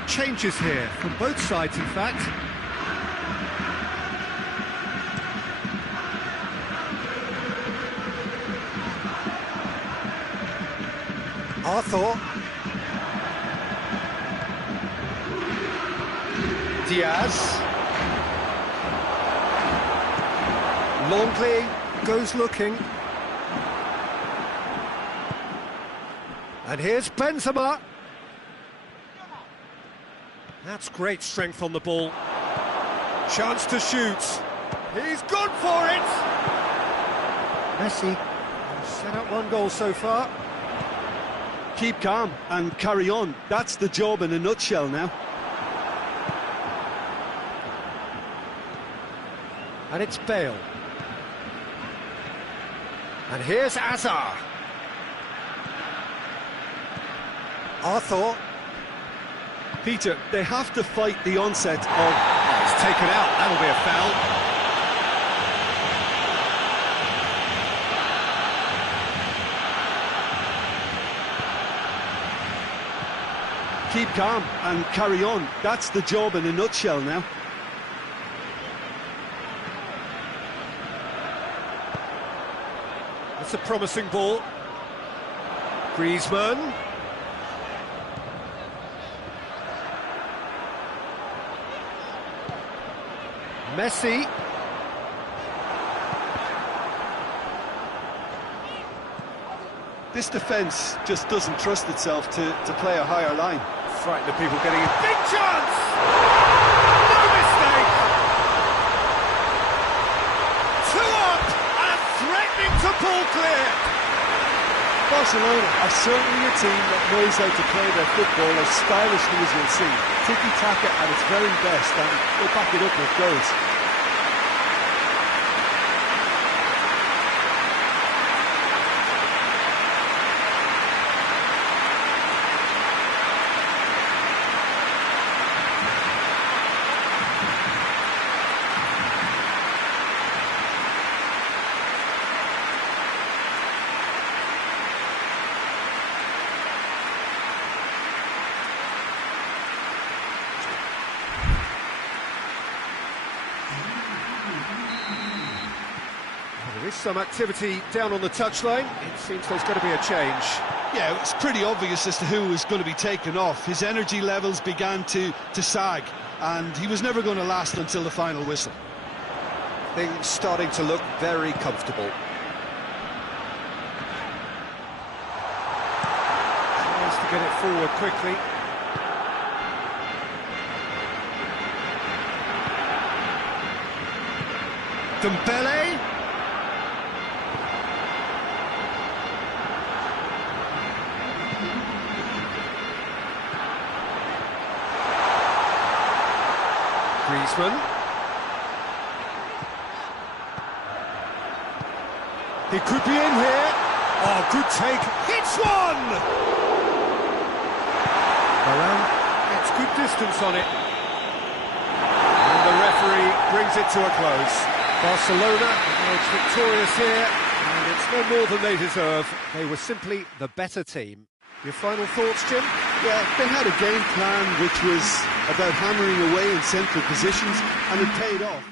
Changes here from both sides, in fact. Arthur. Diaz. Longley goes looking. And here's Benzema. That's great strength on the ball. Chance to shoot. He's gone for it! Messi set up one goal so far. Keep calm and carry on. That's the job in a nutshell now. And it's Bale. And here's Hazard. Arthur. Peter, they have to fight the onset of... Oh, it's taken out, that'll be a foul. Keep calm and carry on. That's the job in a nutshell now. It's a promising ball. Griezmann. Messi. This defence just doesn't trust itself to play a higher line. Frighten the people getting in. Big chance! No mistake! 2 up and threatening to pull clear. Barcelona are certainly a team that knows how to play their football as stylishly as you'll see. Tiki-taka at its very best, and they'll back it up with goals. There is some activity down on the touchline. It seems there's going to be a change. Yeah, it was pretty obvious as to who was going to be taken off. His energy levels began to sag, and he was never going to last until the final whistle. Things starting to look very comfortable. Tries to get it forward quickly. Dembele. Griezmann. He could be in here. Oh, good take. Hits one! Varane gets good distance on it. And the referee brings it to a close. Barcelona emerge victorious here, and it gets no more than they deserve. They were simply the better team. Your final thoughts, Jim? Yeah, they had a game plan which was about hammering away in central positions, and it paid off.